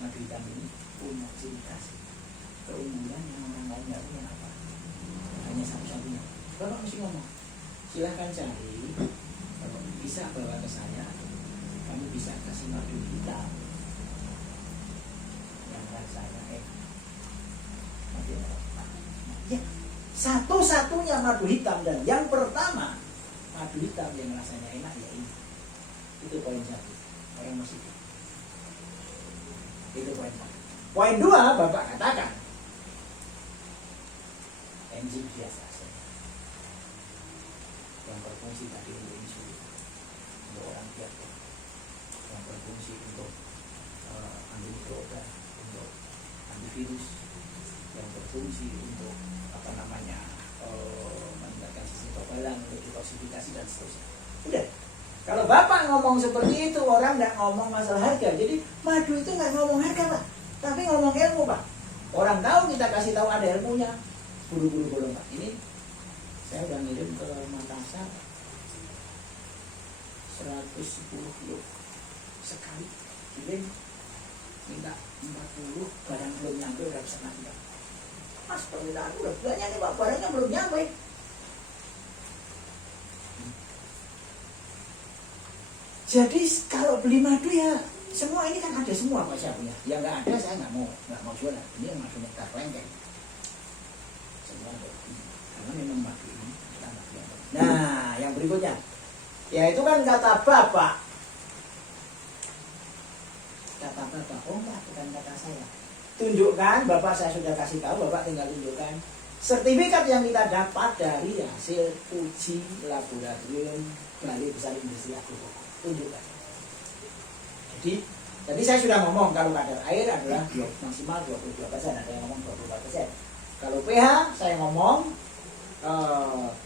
Madu hitam ini punya ciri khas, keunggulan yang orang lain nggak punya apa, hanya satu-satunya. Bapak mesti ngomong, silahkan cari, kalau bisa bawa ke saya, kamu bisa kasih madu hitam yang rasanya madu ya, satu-satunya madu hitam, dan yang pertama madu hitam yang rasanya enak ya ini. Itu poin satu. yang masih itu poin 1. Poin 2, Bapak katakan enzim diastase yang berfungsi tadi untuk insulin, untuk orang diabetes, yang berfungsi untuk antimikroba, untuk antivirus, yang berfungsi untuk meningkatkan sistem kekebalan, untuk detoksifikasi dan seterusnya. Udah. Kalau Bapak ngomong seperti itu, orang nggak ngomong masalah harga. Jadi madu itu nggak ngomong harga, Pak, tapi ngomong ilmu, Pak. Orang tahu, kita kasih tahu ada ilmunya. Buru-buru bolong, Pak. Ini saya udah ngirim ke Makassar 110 kilo sekali kirim, minta 40, barang belum nyampe udah bisa nanti. Mas, permintaan udah banyak nih, Pak, barangnya belum nyampe. Jadi kalau beli madu ya semua ini kan ada semua, Pak, saya punya. Yang nggak ada saya nggak mau jualan. Ini yang madu nektar lengkeng. Semua ada. Karena memang madu ini kita nggak punya. Nah, yang berikutnya, ya itu kan kata Bapak. Kata Bapak, oh enggak, bukan kata saya. Tunjukkan, Bapak saya sudah kasih tahu, Bapak tinggal tunjukkan sertifikat yang kita dapat dari hasil uji laboratorium Balai Besar Industri Agrokoko. Tunjukkan. Jadi saya sudah ngomong kalau kadar air adalah maksimal 22%, ada yang ngomong 24%. Kalau pH saya ngomong 3,2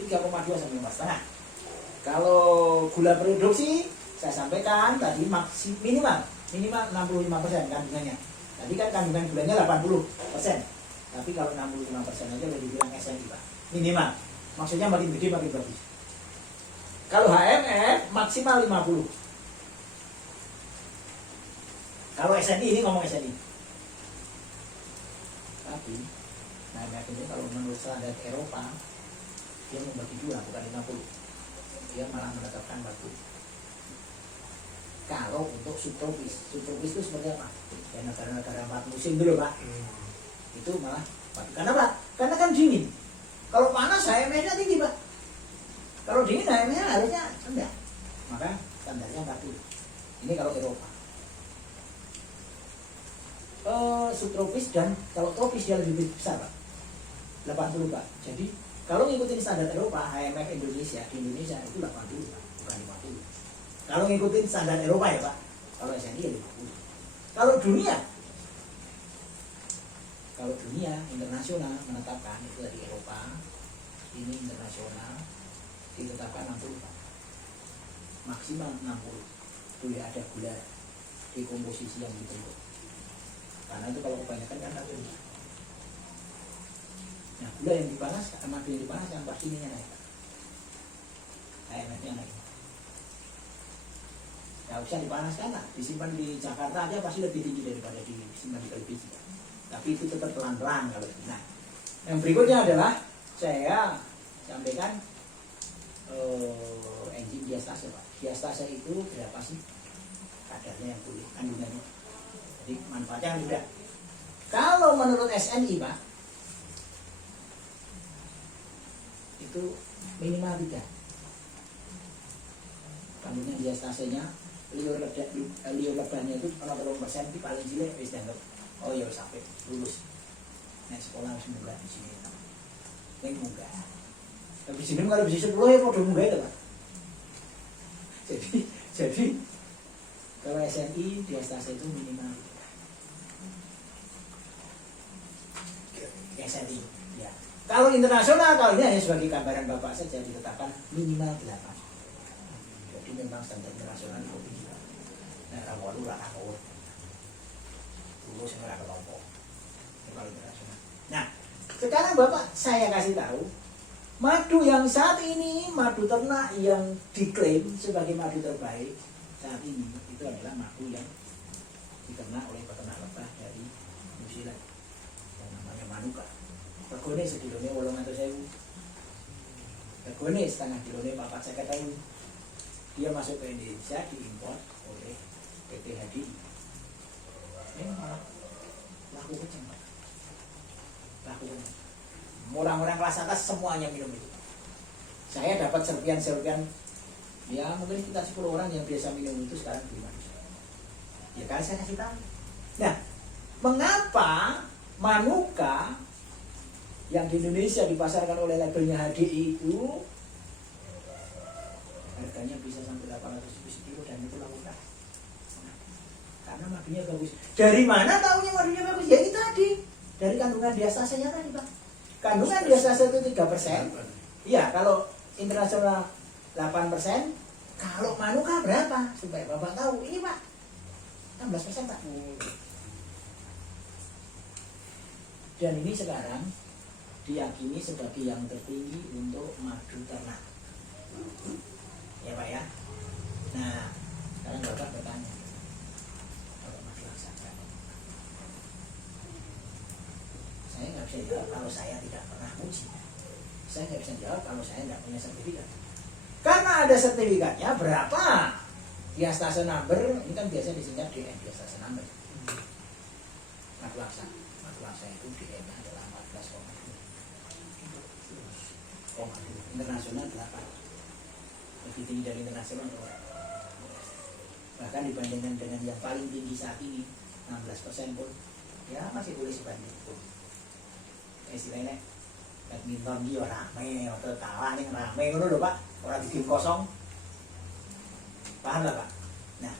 sampai 4,5. Kalau gula produksi saya sampaikan tadi minimal 65% kandungannya. Tadi kan kandungan gulanya 80%. Tapi kalau 65% aja udah dibilang SNI, Pak. Minimal. Maksudnya makin gede makin bagus. Kalau HMF maksimal 50. Kalau SNI, ini ngomong SNI. Tapi HMF ini kalau menurut standar Eropa dia membagi 2, bukan 50. Dia malah menetapkan 40. Kalau untuk subtropis itu seperti apa? Ya negara-negara 4 musim dulu, Pak. Itu malah 40. Karena apa? Karena kan dingin. Kalau panas HMF-nya tinggi, Pak. Kalau dingin HMF-nya harusnya rendah. Maka standarnya 40. Ini kalau Eropa. Subtropis dan kalau tropis dia lebih besar, Pak. 80, Pak. Jadi kalau ngikutin standar Eropa, HMF Indonesia di Indonesia itu 80, Pak, bukan 50. Kalau ngikutin standar Eropa ya, Pak. Kalau SNI ya 50. Kalau dunia internasional menetapkan itu dari Eropa, ini internasional ditetapkan 60, Pak. Maksimal 60. Boleh ada gula di komposisi yang dibentuk. Karena itu kalau kebanyakan kan racun. Nah, gula yang dipanas, madu yang dipanaskan pasti ininya naik. HMF-nya naik. Nggak usah dipanaskan lah, disimpan di Jakarta aja pasti lebih tinggi daripada disimpan di televisi. Tapi itu tetap pelan-pelan kalau itu. Nah, yang berikutnya adalah saya sampaikan enzim diastase, Pak. Diastase itu berapa sih kadarnya yang boleh kandungannya? Jadi manfaatnya kan sudah. Kalau menurut SNI, Pak, itu minimal 3. Kandungan diastasenya, liur lebahnya itu kalau 30% itu paling jelek wis dianggap oh ya sampai lulus. Nek sekolah harus munggah di sini. Nek munggah. Tapi sini kalau bisa 10 ya padha munggah itu, Pak. Jadi kalau SNI diastase itu minimal SNI ya. Kalau internasional, kalau ini hanya sebagai gambaran Bapak saja ditetapkan minimal 8. Jadi memang standar internasional itu tinggi. Nah, kalau lu lah aku lulus nggak kelompok. Kalau internasional. Nah, sekarang Bapak saya kasih tahu madu yang saat ini, madu ternak yang diklaim sebagai madu terbaik saat ini itu adalah madu yang diternak oleh peternak lebah dari New Zealand yang namanya Manuka. Regone sedilone 800.000. Regone setengah kilone 450.000. Dia masuk ke Indonesia diimpor oleh PT HDI. Ini malah laku kencang, Pak. Laku kencang. Orang-orang kelas atas semuanya minum itu. Saya dapat serpian-serpian, ya mungkin kita 10 orang yang biasa minum itu sekarang 5. Ya kan saya kasih tahu. Nah, mengapa Manuka yang di Indonesia dipasarkan oleh labelnya HDI itu harganya bisa sampai 800 ribu sekilo dan itu murah? Karena madunya bagus. Dari mana tahunya madunya bagus? Ya ini tadi, dari kandungan diastasenya tadi Pak. Kandungan diastase itu 3%. Iya, kalau internasional 8%. Kalau Manuka berapa? Supaya Bapak tahu. Ini Pak, 16% Pak. Dan ini sekarang diyakini sebagai yang tertinggi untuk madu ternak. Ya Pak ya. Nah, sekarang Bapak bertanya, kalau madu laksana, saya nggak bisa jawab kalau saya tidak pernah uji. Saya nggak bisa jawab kalau saya nggak punya sertifikat. Karena ada sertifikatnya berapa? Diastase number, ini kan biasa disingkat DM, diastase number. Madu laksana. Itu DM-nya adalah 14,2. Internasional 8. Lebih tinggi dari internasional. Bahkan dibandingkan dengan yang paling tinggi saat ini 16% pun ya masih boleh sebanding. Istilahnya badminton dia rame atau kalah nih rame ngono lho Pak, orang di game kosong. Paham lah Pak? Nah,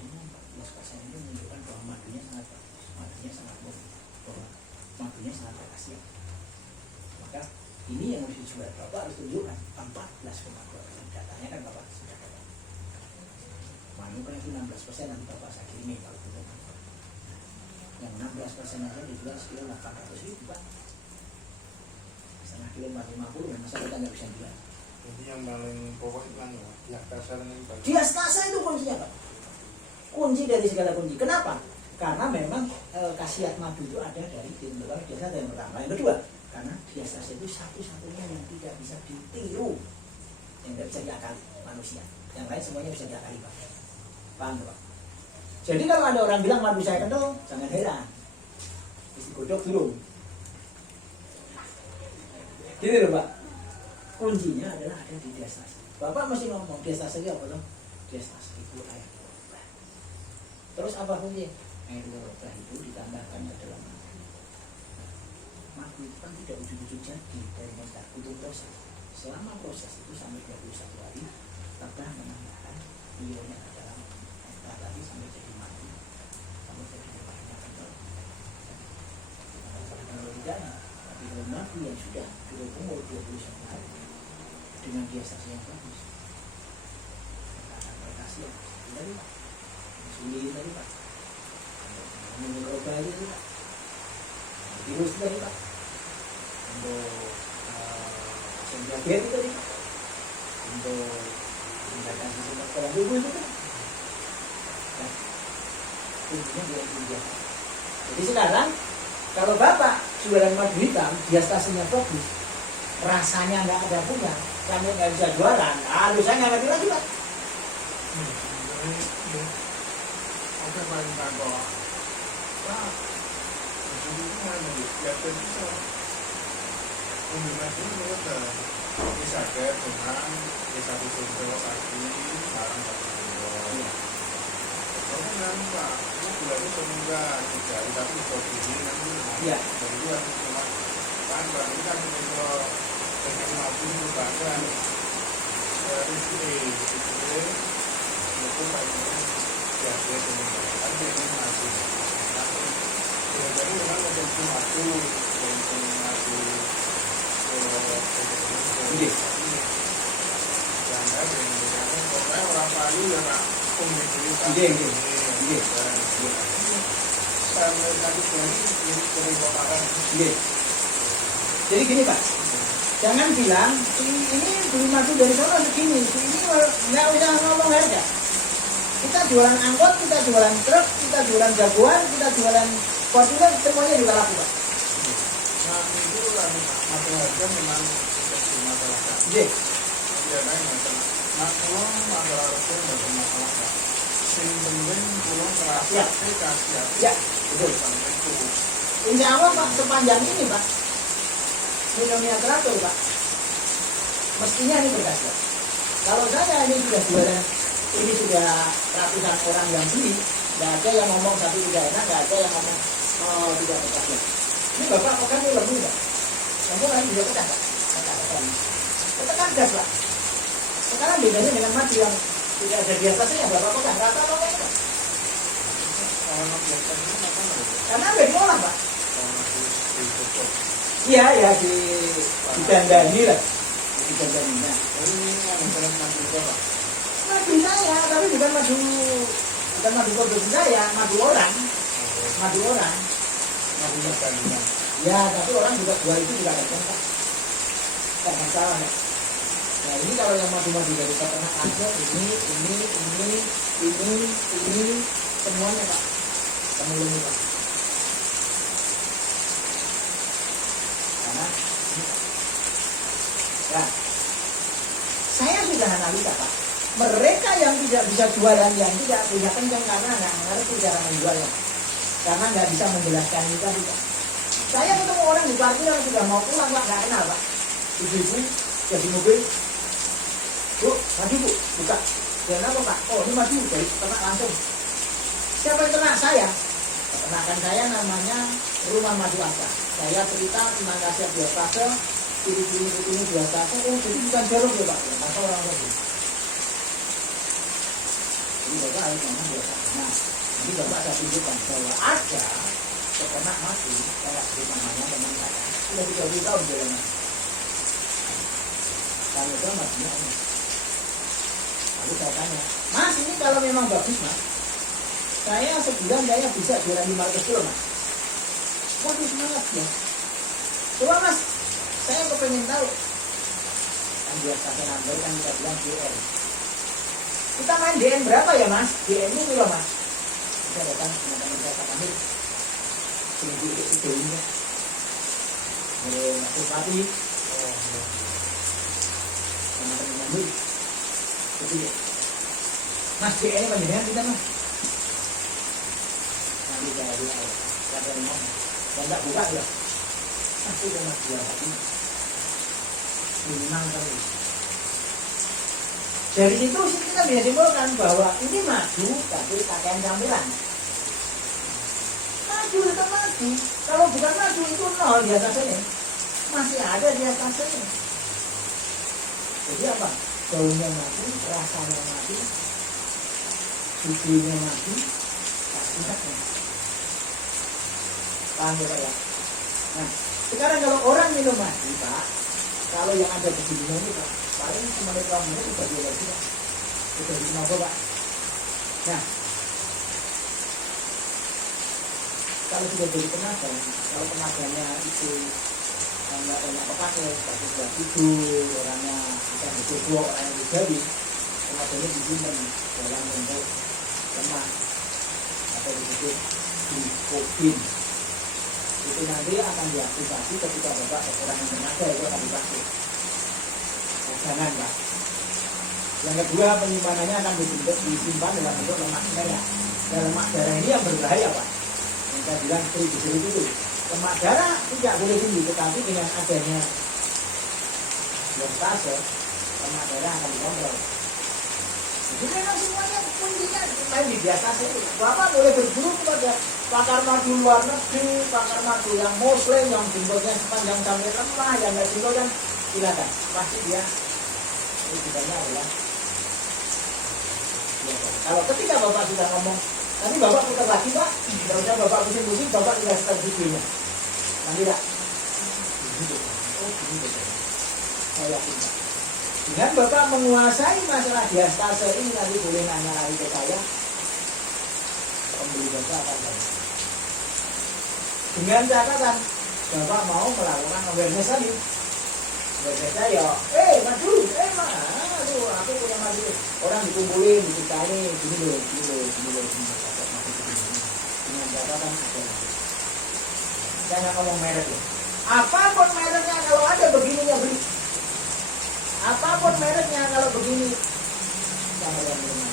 14% itu menunjukkan bahwa madunya sangat bagus, madunya sangat murni, bahwa madunya sangat berhasil. Maka ini yang harus dijual. Bapak harus tunjukkan 14,2%. Datanya kan Bapak sudah dapat. Manuka itu 16%, nanti Bapak saya kirimin kalau itu. Yang 16% aja dijual sekilo 800 ribu Pak. Setengah kilo 450, masa kita nggak bisa jual. Jadi yang paling pokok itu kan diastase ini Pak. Diastase itu kuncinya Pak. Kunci dari segala kunci. Kenapa? Karena memang khasiat madu itu ada dari tindakan diastase yang pertama. Yang kedua, karena diastase itu satu-satunya yang tidak bisa ditiru, yang tidak bisa diakali manusia. Yang lain semuanya bisa diakali Pak. Paham Pak? Jadi kalau ada orang bilang madu saya kental, jangan heran. Isi godok dulu. Gini loh Pak. Kuncinya adalah ada di diastase. Bapak mesti ngomong diastase itu apa loh? Diastase itu air berubah. Terus apa fungsinya? Air berubah itu ditambahkan ke dalam madu. Madu itu kan tidak ujuk-ujuk jadi dari nektar, butuh proses. Selama proses itu sampai 21 hari, tetap menambahkan ionnya ke dalam nektar tadi sampai jadi madu, sampai jadi banyak kental. Kalau tidak, tapi kalau madu yang sudah berumur 21 hari dengan diastase yang bagus, akan berhasil. Tadi Pak, insulin tadi Pak, mikroba itu Pak, virus tadi Pak, untuk asam diabetes tadi Pak, untuk meningkatkan sistem kekebalan tubuh itu kan. Nah, intinya dia. Jadi sekarang kalau Bapak jualan madu hitam, diastasenya bagus, rasanya nggak ada punya, kamu nggak bisa jualan, aduh saya nggak ngerti lagi Pak. Oke Pak Intanto, Pak, di sini mana nih? Ya bisa. Kombinasi itu ada bisa ke dengan bisa disuruh sakit, barang barang. Kalau kan Pak, itu gula itu semoga tidak, tapi begini nanti. Iya. Jadi itu harus cuma kan barang ini kan kalau dengan madu itu bahkan itu paling ya dia kan dia masih jadi memang konsumsi madu konsumsi yang ada yang pokoknya orang Palu ya Pak Iya. Sampai tadi ini sering kotakan. Jadi gini Pak, jangan bilang ini beli madu dari sana segini, ini nggak usah ngomong harga. Kita jualan angkot, kita jualan truk, kita jualan jagoan, kita jualan Fortuner, semuanya juga laku Pak. Nah itu kan masalah harga memang jadi masalah. Iya. Ya kan masalah. Kalau masalah harga bukan masalah Pak. Yang penting pulang terasa kasih. Ya, betul. Insya Allah Pak, sepanjang ini Pak, minumnya teratur Pak, mestinya ini berhasil. Kalau saya ini sudah jualan ini sudah ratusan orang yang beli, nggak ada yang ngomong satu tidak enak, nggak ada yang ngomong oh tidak tepat ya. Ini bapak apakah ini lebih nggak? Kamu lagi juga tekan nggak? Tekan gas lah. Sekarang bedanya dengan madu yang tidak ada di atasnya, bapak pegang rata apa enggak? Kalau biasa itu apa namanya? Karena nggak diolah pak. Kalau masih ditutup. Iya ya didandani lah, didandani. Nah, Ini yang kalian madu itu apa? madu saya, tapi bukan madu produksi saya, madu orang, madu orang. Madunya kandungan. Ya, tapi orang juga jual itu juga ada kan? Tidak masalah. Nah ini kalau yang madu-madu dari peternak aja, ini semuanya pak, temulung ini pak. Karena ini, Pak. Nah, saya sudah analisa pak. Mereka yang tidak bisa jualan, yang tidak punya kencang karena nggak mengerti cara menjualnya, karena nggak bisa menjelaskan itu tadi pak. Saya ketemu orang di parkir yang sudah mau pulang pak, nggak kenal pak. Ibu-ibu jadi mobil, bu, maju bu, buka. Dan apa pak? Oh ini maju dari peternak langsung. Siapa yang ternak saya? Peternakan saya namanya Rumah Madu Asa. Saya cerita tentang khasiat biostase, ciri-ciri ini biostase. Oh jadi bukan jeruk ya pak? Masa orang lagi. Jadi bapak harus ngomong biostase. Nah, ini bapak saya tunjukkan bahwa ada peternak madu, kayak di namanya teman saya, sudah 30 tahun jalan madu. Kalau itu madunya ini. Lalu saya tanya, mas ini kalau memang bagus mas, saya sebulan saya bisa jualan 500 kilo mas. Waduh semangat ya. Coba mas, saya kepengen tahu. Kan biasa saya nambah kan kita bilang DN. Kita main DN berapa ya mas? DN ini kilo mas. Kita datang teman-teman saya Pak Kamil. Tinggi itu ini. Mas Bupati. Teman-teman Kamil. Jadi, mas DN ini panjenengan kita mas. Nanti saya lihat. Kata yang ngomong. Dan tak buka ya. Mas itu mas biasa ini. Memang terus. Dari situ kita bisa simpulkan bahwa ini madu tapi pakaian campuran. Madu tetap madu. Kalau bukan madu itu nol di atasnya. Masih ada di atasnya. Jadi apa? Daunnya madu, rasanya madu, susunya madu, khasiatnya. Paham ya Pak ya? Nah, sekarang kalau orang minum madu Pak, kalau yang ada begininya ini Pak, paling semenit 2 menit sudah diobati Pak. Sudah bikin apa Pak? Nah, kalau sudah jadi tenaga, kalau tenaganya itu nggak banyak kepakai, tapi buat tidur, orangnya bisa berjodoh, orangnya berjadi, tenaganya disimpan dalam bentuk lemak atau disebut glikogen. Itu nanti akan diaktifasi ketika bapak kekurangan tenaga, itu akan dipakai. Nah, jangan Pak. Yang kedua, penyimpanannya akan disimpan dalam bentuk lemak darah. Dan lemak darah ini yang berbahaya Pak. Yang saya bilang triglycerid itu. Lemak darah tidak boleh tinggi, tetapi dengan adanya biostase, lemak darah akan dikontrol. Jadi memang semuanya kuncinya main di biostase itu. Bapak boleh berburu kepada pakar madu luar negeri, pakar madu yang muslim, yang jenggotnya sepanjang sampai lemah, yang nggak jenggot kan silakan. Pasti dia rujukannya adalah biostase. Kalau ketika bapak sudah ngomong, nanti bapak putar lagi Pak, tidak usah bapak pusing-pusing, bapak tidak start videonya. Nanti tak? Oh gini betul. Saya yakin Pak. Dengan bapak menguasai masalah diastase ini, nanti boleh nanya lagi ke saya, pembeli bapak akan tahu. Dengan catatan bapak mau melakukan awareness tadi. Awareness saya, maju, mana? Aduh, aku punya maju. Orang dikumpulin, diceritain, gini loh. Dengan catatan ada. Saya nggak ngomong merek ya. Apapun mereknya, kalau ada begininya beli. Apapun mereknya kalau begini, sama yang benar.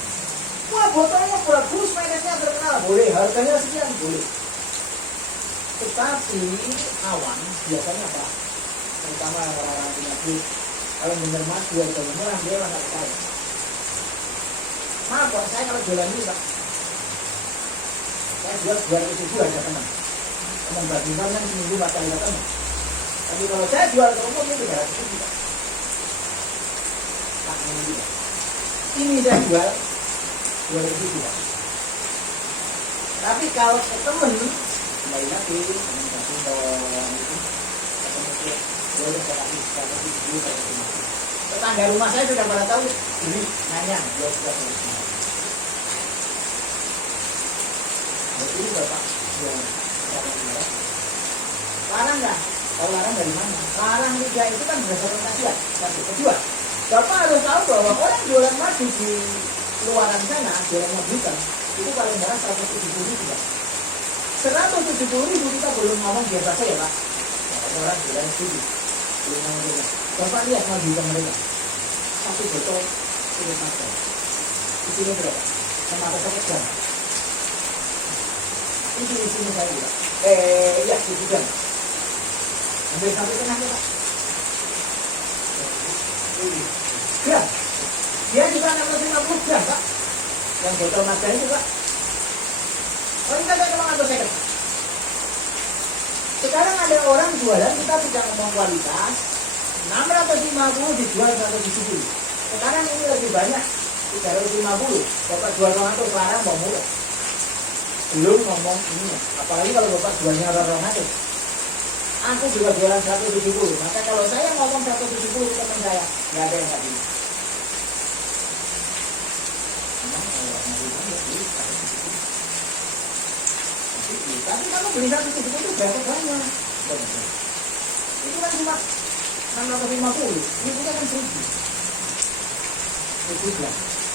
Wah botolnya bagus, mereknya terkenal, boleh. Harganya sekian, boleh. Tetapi awan biasanya Pak, terutama orang-orang punya duit, kalau benar maju atau murah dia orang nggak percaya. maaf Pak, saya kalau jualan ini Pak, saya jual 200.000 aja teman badminton kan seminggu 4 kali datang. Tapi kalau saya jual ke umum itu 300.000 Pak. Pak, ini saya jual 200.000 Pak. Tapi kalau ke temen, kembali lagi teman badminton itu, ketemu dia, boleh saya kasih 100.000. Tetangga rumah saya sudah pada tahu, ini nanya, jual 200.000. Jadi Bapak jual larang nggak? Kalau larang dari mana? Larang tidak itu kan berdasarkan nasihat. Satu kedua, Bapak harus tahu bahwa orang jualan madu di luaran sana, jualan madu itu paling murah 170.000 Pak. 170.000 kita belum ngomong biasa saja Pak. Orang jualan studi, belum ngomong biasa. Bapak lihat madu mereka, satu botol ini pastel. Isinya berapa? Sama ada 1 gram. Ini saya juga. Iya, itu kan. Ambil sampai tengah ya Pak. Gram. Dia juga 650 gram Pak. Yang botol Mazda itu Pak. Oh ini kan saya memang atau saya. Sekarang ada orang jualan, kita tidak ngomong kualitas, 650 dijual 170. Sekarang ini lebih banyak 350. Bapak jual 200 larang mau murah. Belum ngomong ini, apalagi kalau Bapak jualnya orang-orang aja. Aku juga jualan 170, maka kalau saya ngomong 170 ke teman saya, nggak ada yang nggak beli. Tapi kalau beli 170 itu berapa banyak? Itu kan cuma 650, ini kita kan 1.000.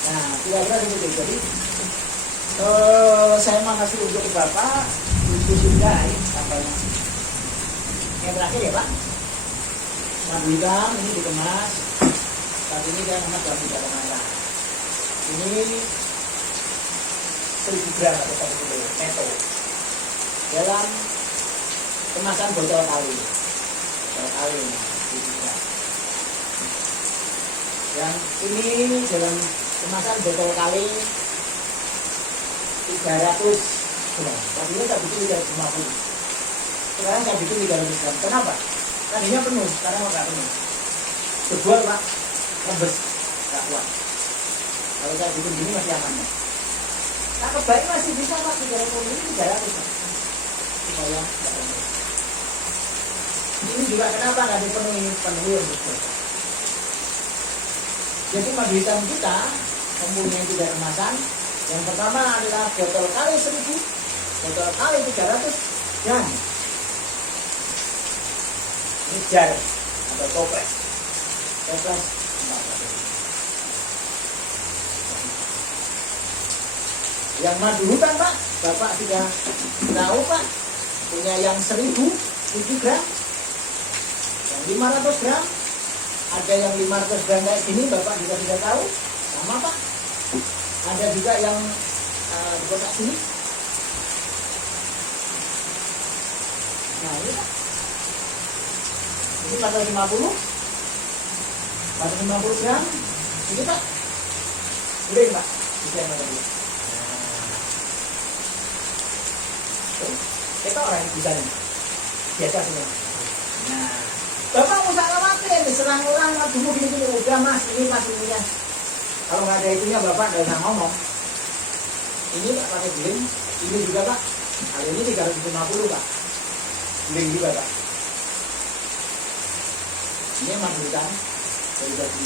Nah, kira-kira seperti itu. Jadi, saya makasih untuk Bapak diskusinya sampai yang terakhir ya Pak, madu hitam ini dikemas. Saat ini saya mengemas dalam 3 kemasan. Ini 1.000 gram atau 1 kilo neto dalam kemasan botol kali nah, 1.000 gram. Yang ini dalam kemasan botol kali 300 gram. Tadinya saya bikin 350. Sekarang saya bikin 300 gram. Kenapa? Tadinya penuh, sekarang nggak penuh. Sebuah Pak, rembes, nggak kuat. Kalau saya bikin gini masih aman. Nah kebaik masih bisa Pak, 300 ini 300 Pak. Supaya nggak penuh. Ini juga kenapa nggak dipenuhi yang betul. Jadi madu hitam kita mempunyai 3 kemasan. Yang pertama adalah botol kali 1.000, botol kali 300, dan ini jar atau toples 4. Yang madu hutan Pak, Bapak sudah tahu Pak, punya yang 1.000 7 gram, yang 500 gram, ada yang 500 gram kayak gini Bapak juga sudah tahu, sama Pak. Ada juga yang di kotak sini. Nah ini Pak, ini 450 gram. Ini Pak, udah Pak, bisa yang dulu. Kita orang yang bisa nih, biasa punya. Nah, Bapak usah khawatir, diserang orang dulu gini udah Mas, ini Mas ininya. Kalau nggak ada itunya Bapak nggak usah ngomong. Ini Pak pakai bling, ini juga Pak. Kali ini 350 Pak. Bling juga Pak. Ini madu hitam dari baju.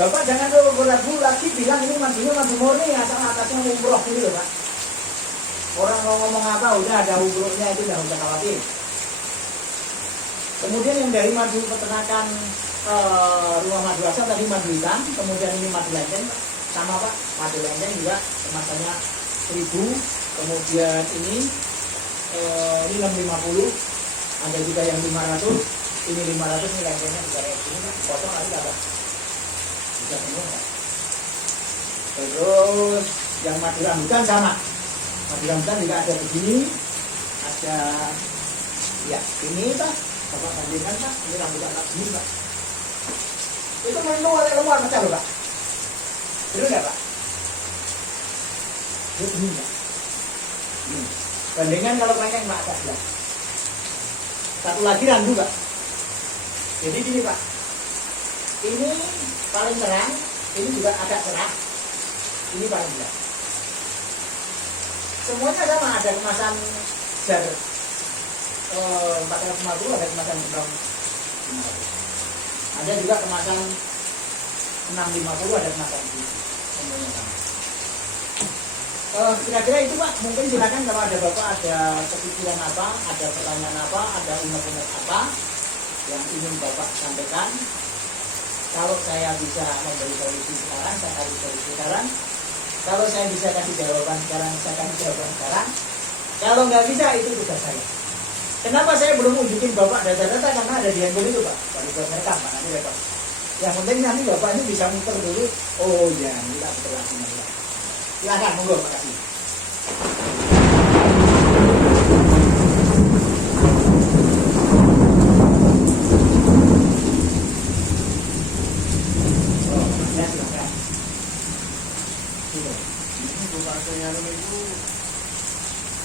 Bapak jangan ragu lagi bilang ini madunya madu murni asal atasnya umroh gitu loh Pak. Orang mau ngomong apa udah ada umrohnya itu jangan usah khawatir. Kemudian yang dari madu peternakan rumah madu asal tadi madu hitam, kemudian ini madu lengkeng sama Pak, madu lengkeng juga kemasannya 1.000, kemudian ini 650, ada juga yang 500, ini 500, ini lengkengnya juga kayak gini Pak, potong lagi apa? Bisa semua Pak. Terus yang madu rambutan sama, madu rambutan juga ada begini, ada ya ini Pak, Bapak bandingkan Pak, ini rambutan tak begini Pak. Itu main luar pecah loh Pak. Betul nggak Pak? Dia bening Pak. Bandingkan kalau pakai Pak agak gelap. Satu lagi randu Pak. Jadi gini Pak, ini paling terang, ini juga agak cerah, ini paling gelap. Semuanya sama, ada kemasan jar 450, ada kemasan brown 50. Ada juga kemasan 650, ada kemasan ini. Semuanya sama. Kira-kira itu Pak, mungkin silakan kalau ada Bapak ada kepikiran apa, ada pertanyaan apa, ada unek-unek apa yang ingin Bapak sampaikan. Kalau saya bisa memberi solusi sekarang, saya kasih solusi sekarang. Kalau saya bisa kasih jawaban sekarang, saya kasih jawaban sekarang. Kalau nggak bisa, itu tugas saya. Kenapa saya belum unjukin Bapak data-data? Karena ada di handphone itu Pak. Baru buat rekam Pak, nanti rekam. Yang penting nanti Bapak ini bisa muter dulu. Oh ya, kita betul lagi. Silakan, monggo, makasih.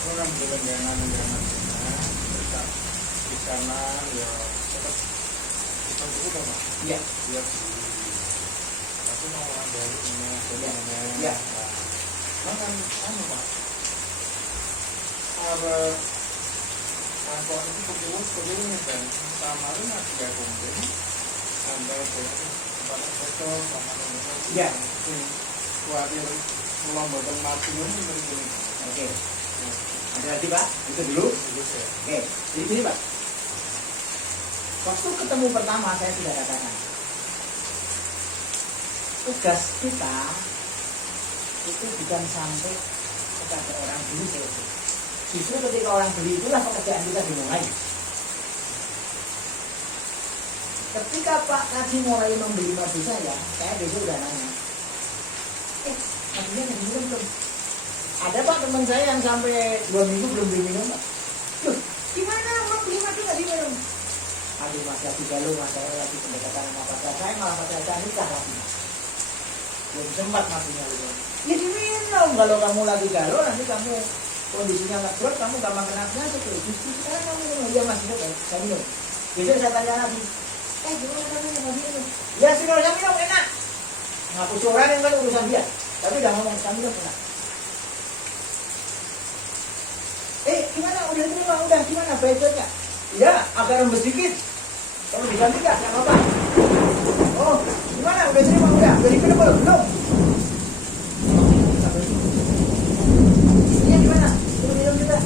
Orang berlenggangan-lenggangan di sana ya tetap cukup apa? Iya. Iya. Tapi mau orang baru ini, Iya. Makan Pak. Ada kantor itu kebetulan kan sama ini ada kumpul sampai tempat botol sama nomor. Iya. Khawatir pulang botol mati ini begini. Oke. Ada lagi Pak? Itu dulu. Oke. Jadi gini Pak. Waktu ketemu pertama saya sudah katakan tugas kita itu bukan sampai kepada orang beli selesai. Justru ketika orang beli itulah pekerjaan kita dimulai. Ketika Pak Kaji mulai membeli madu saya besok udah nanya, madunya udah minum belum? Ada Pak teman saya yang sampai 2 minggu belum diminum Pak. Loh, gimana mau beli madu nggak diminum? Aduh Mas lagi galau, Mas saya lagi pendekatan sama pacar saya, malah pacar saya nikah lagi. Belum sempat madunya belum. Ya diminum, kalau kamu lagi galau nanti kamu kondisinya nggak drop, kamu gampang kena penyakit tuh. Justru sekarang kamu minum, ya Mas itu saya minum. Besok saya tanya lagi, gimana namanya nggak minum? Ya sudah saya minum enak. Ngapus orang yang kan urusan dia, tapi udah ngomong saya minum enak. Gimana udah terima, udah gimana budgetnya? Ya agak rembes dikit. Kalau diganti nggak apa-apa. Oh gimana udah terima, udah diminum belum? Ini gimana? Suruh minum juga.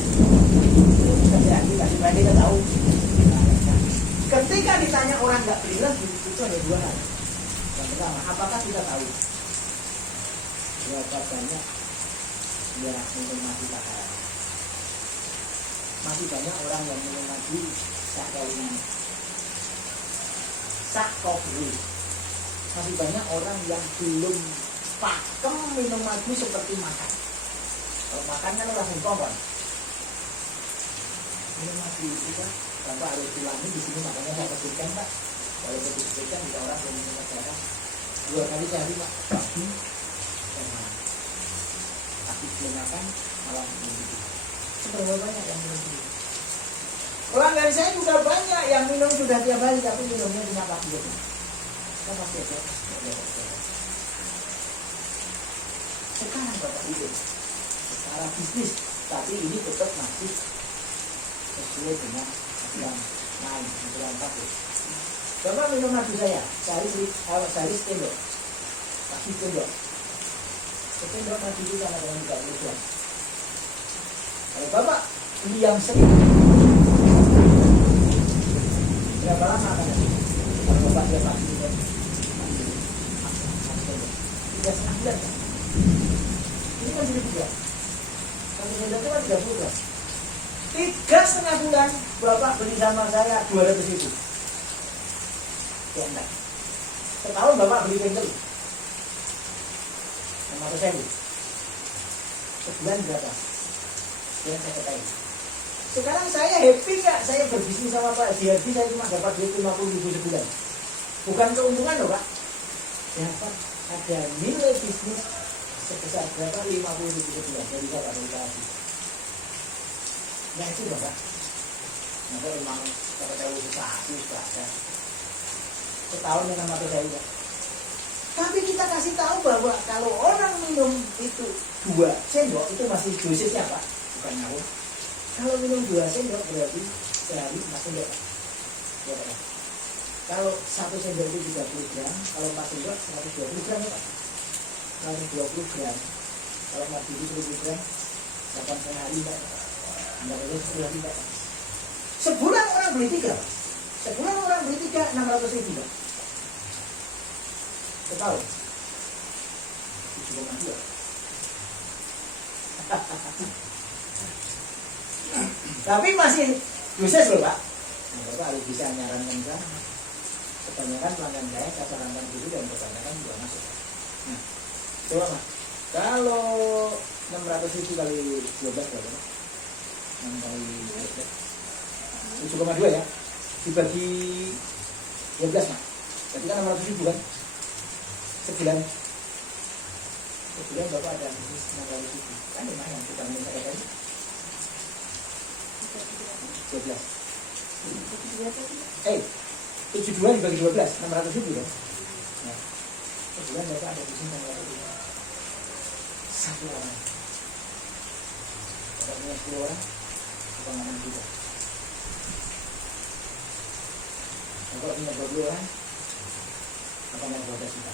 Kita tahu. Ketika ditanya orang nggak beli lagi, itu ada 2 hal. Yang pertama, apakah kita tahu berapa banyak dia minum madu takaran? Masih banyak orang yang minum madu sak kawinan, sak kopi. Masih banyak orang yang belum pakem minum madu seperti makan. Kalau makan kan langsung kompon. Minum madu itu kan Bapak harus ulangi di sini, makanya saya sebutkan Pak. Kalau saya sebutkan jika orang yang minum darah 2 kali sehari Pak, pagi dan malam. Pagi belum makan, malam belum tidur. Seberapa banyak yang minum dulu? Pelanggan saya juga banyak yang minum sudah tiap hari, tapi minumnya cuma pagi aja. Kita pasti ada. Sekarang Bapak hidup secara bisnis, tapi ini tetap masih sesuai dengan yang lain, aturan pabrik. Bapak minum madu saya, sehari setendok, pagi setendok. Setendok madu itu sama dengan 30 gram. Kalau Bapak beli yang sering, berapa lama akan ada? Kalau Bapak dia pagi setendok, 3,5 bulan kan? Ini kan 1.000 gram. Satu setendok itu kan 30 gram. 3,5 bulan Bapak beli sama saya 200.000. Ya enggak. Setahun Bapak beli bengkel 500.000. Sebulan berapa? Yang saya ketahui. Sekarang saya happy nggak? Saya berbisnis sama Pak Haji, saya cuma dapat duit 50.000 sebulan. Bukan keuntungan loh Pak. Dapat ada nilai bisnis sebesar berapa 50.000 sebulan dari Bapak dari tadi. Nah itu Bapak. Nah kalau memang Bapak tahu sesasi sudah ada. Setahun dengan mata saya. Tapi kita kasih tahu bahwa kalau orang minum itu 2 sendok itu masih dosisnya Pak, bukan ngawur. Kalau minum 2 sendok berarti sehari 4 sendok. Ya, Pak. Kalau 1 sendok itu 30 gram, kalau 4 sendok 120 gram ya Pak. 120 gram. Kalau 40 gram 8,5 hari Pak. Anda boleh 10 hari Pak. Sebulan orang beli 3. Sebulan orang beli 3 600.000 Pak. Setahun 7,2. Tapi masih dosis loh Pak. Nah, Bapak harus bisa nyarankan kan. Kebanyakan pelanggan saya sarankan dulu dan kebanyakan juga masuk. Nah, coba Pak. Kalau 600.000 kali 12 berapa Pak? 6 kali 7,2 ya. Dibagi 12 Pak. Berarti kan 600.000 kan? Sebulan Bapak ada bisnis 600.000 kan lumayan kita meningkat tadi 12 72 dibagi 12 600.000 kan nah, sebulan Bapak ada bisnis 600.000 satu orang Bapak punya 10 orang Bapak ngomong juga Bapak punya 20 orang Bapak punya 12 juta.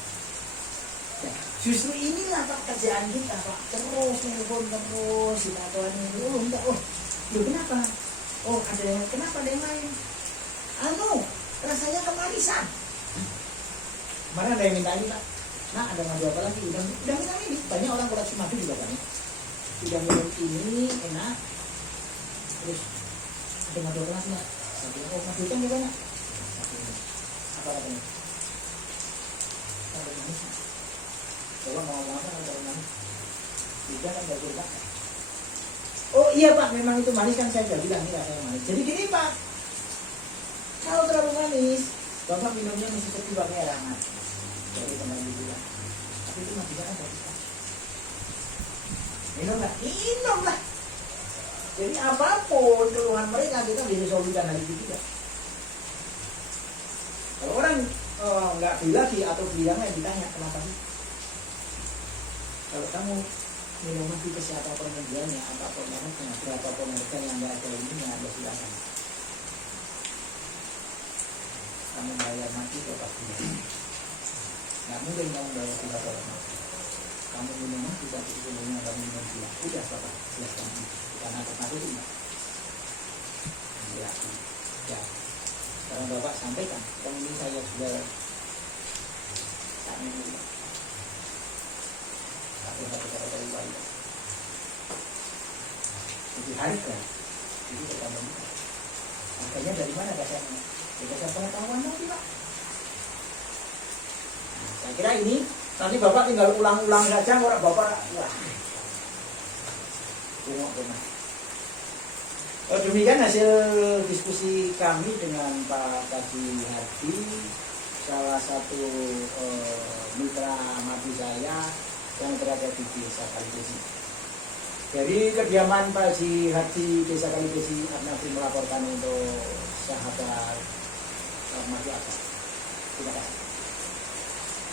Nah, justru inilah Pak kerjaan kita Pak terus telepon terus silaturahmi enggak kenapa ada yang kenapa ada yang lain rasanya kemarisan mana ada yang minta ini Pak nah ada madu apa lagi udah minum ini banyak orang koleksi madu juga kan udah minum ini enak terus ada madu apa lagi Pak madu kan juga banyak apa katanya ada manis coba mau ngomong apa kalau manis tidak kan gak coba oh iya Pak memang itu manis kan saya udah bilang ini rasanya manis jadi gini Pak kalau terlalu manis Bapak minumnya mesti seperti pakai air hangat dari teman bilang tapi itu masih kan bagus Pak minum lah jadi apapun keluhan mereka kita bisa solusikan hari itu juga kalau orang nggak beli lagi atau beli yang lain ditanya kenapa sih kalau kamu minum mati ke siapapun penjualnya apapun mereknya berapapun harga yang nggak ada ini ya Anda silakan kamu bayar mati berapa bulan nggak mungkin kamu bayar berapa lama kamu minum mati satu sebelumnya kamu minum gula udah Bapak jelaskan karena termasuk itu jelaskan ya sekarang Bapak sampaikan ini saya sudah tak minum satu kata dari bayi jadi harga jadi bertambah harganya dari mana dasarnya dasar pengetahuan nanti Pak nah, saya kira ini nanti Bapak tinggal ulang-ulang saja orang Bapak wah demikian hasil diskusi kami dengan Pak Kaji Hardi salah satu mitra madu saya yang berada di Desa Kalibesi. Dari kediaman Pak Haji Hardi Desa Kalibesi, Abnafi melaporkan untuk sahabat Madu Atas. Terima kasih.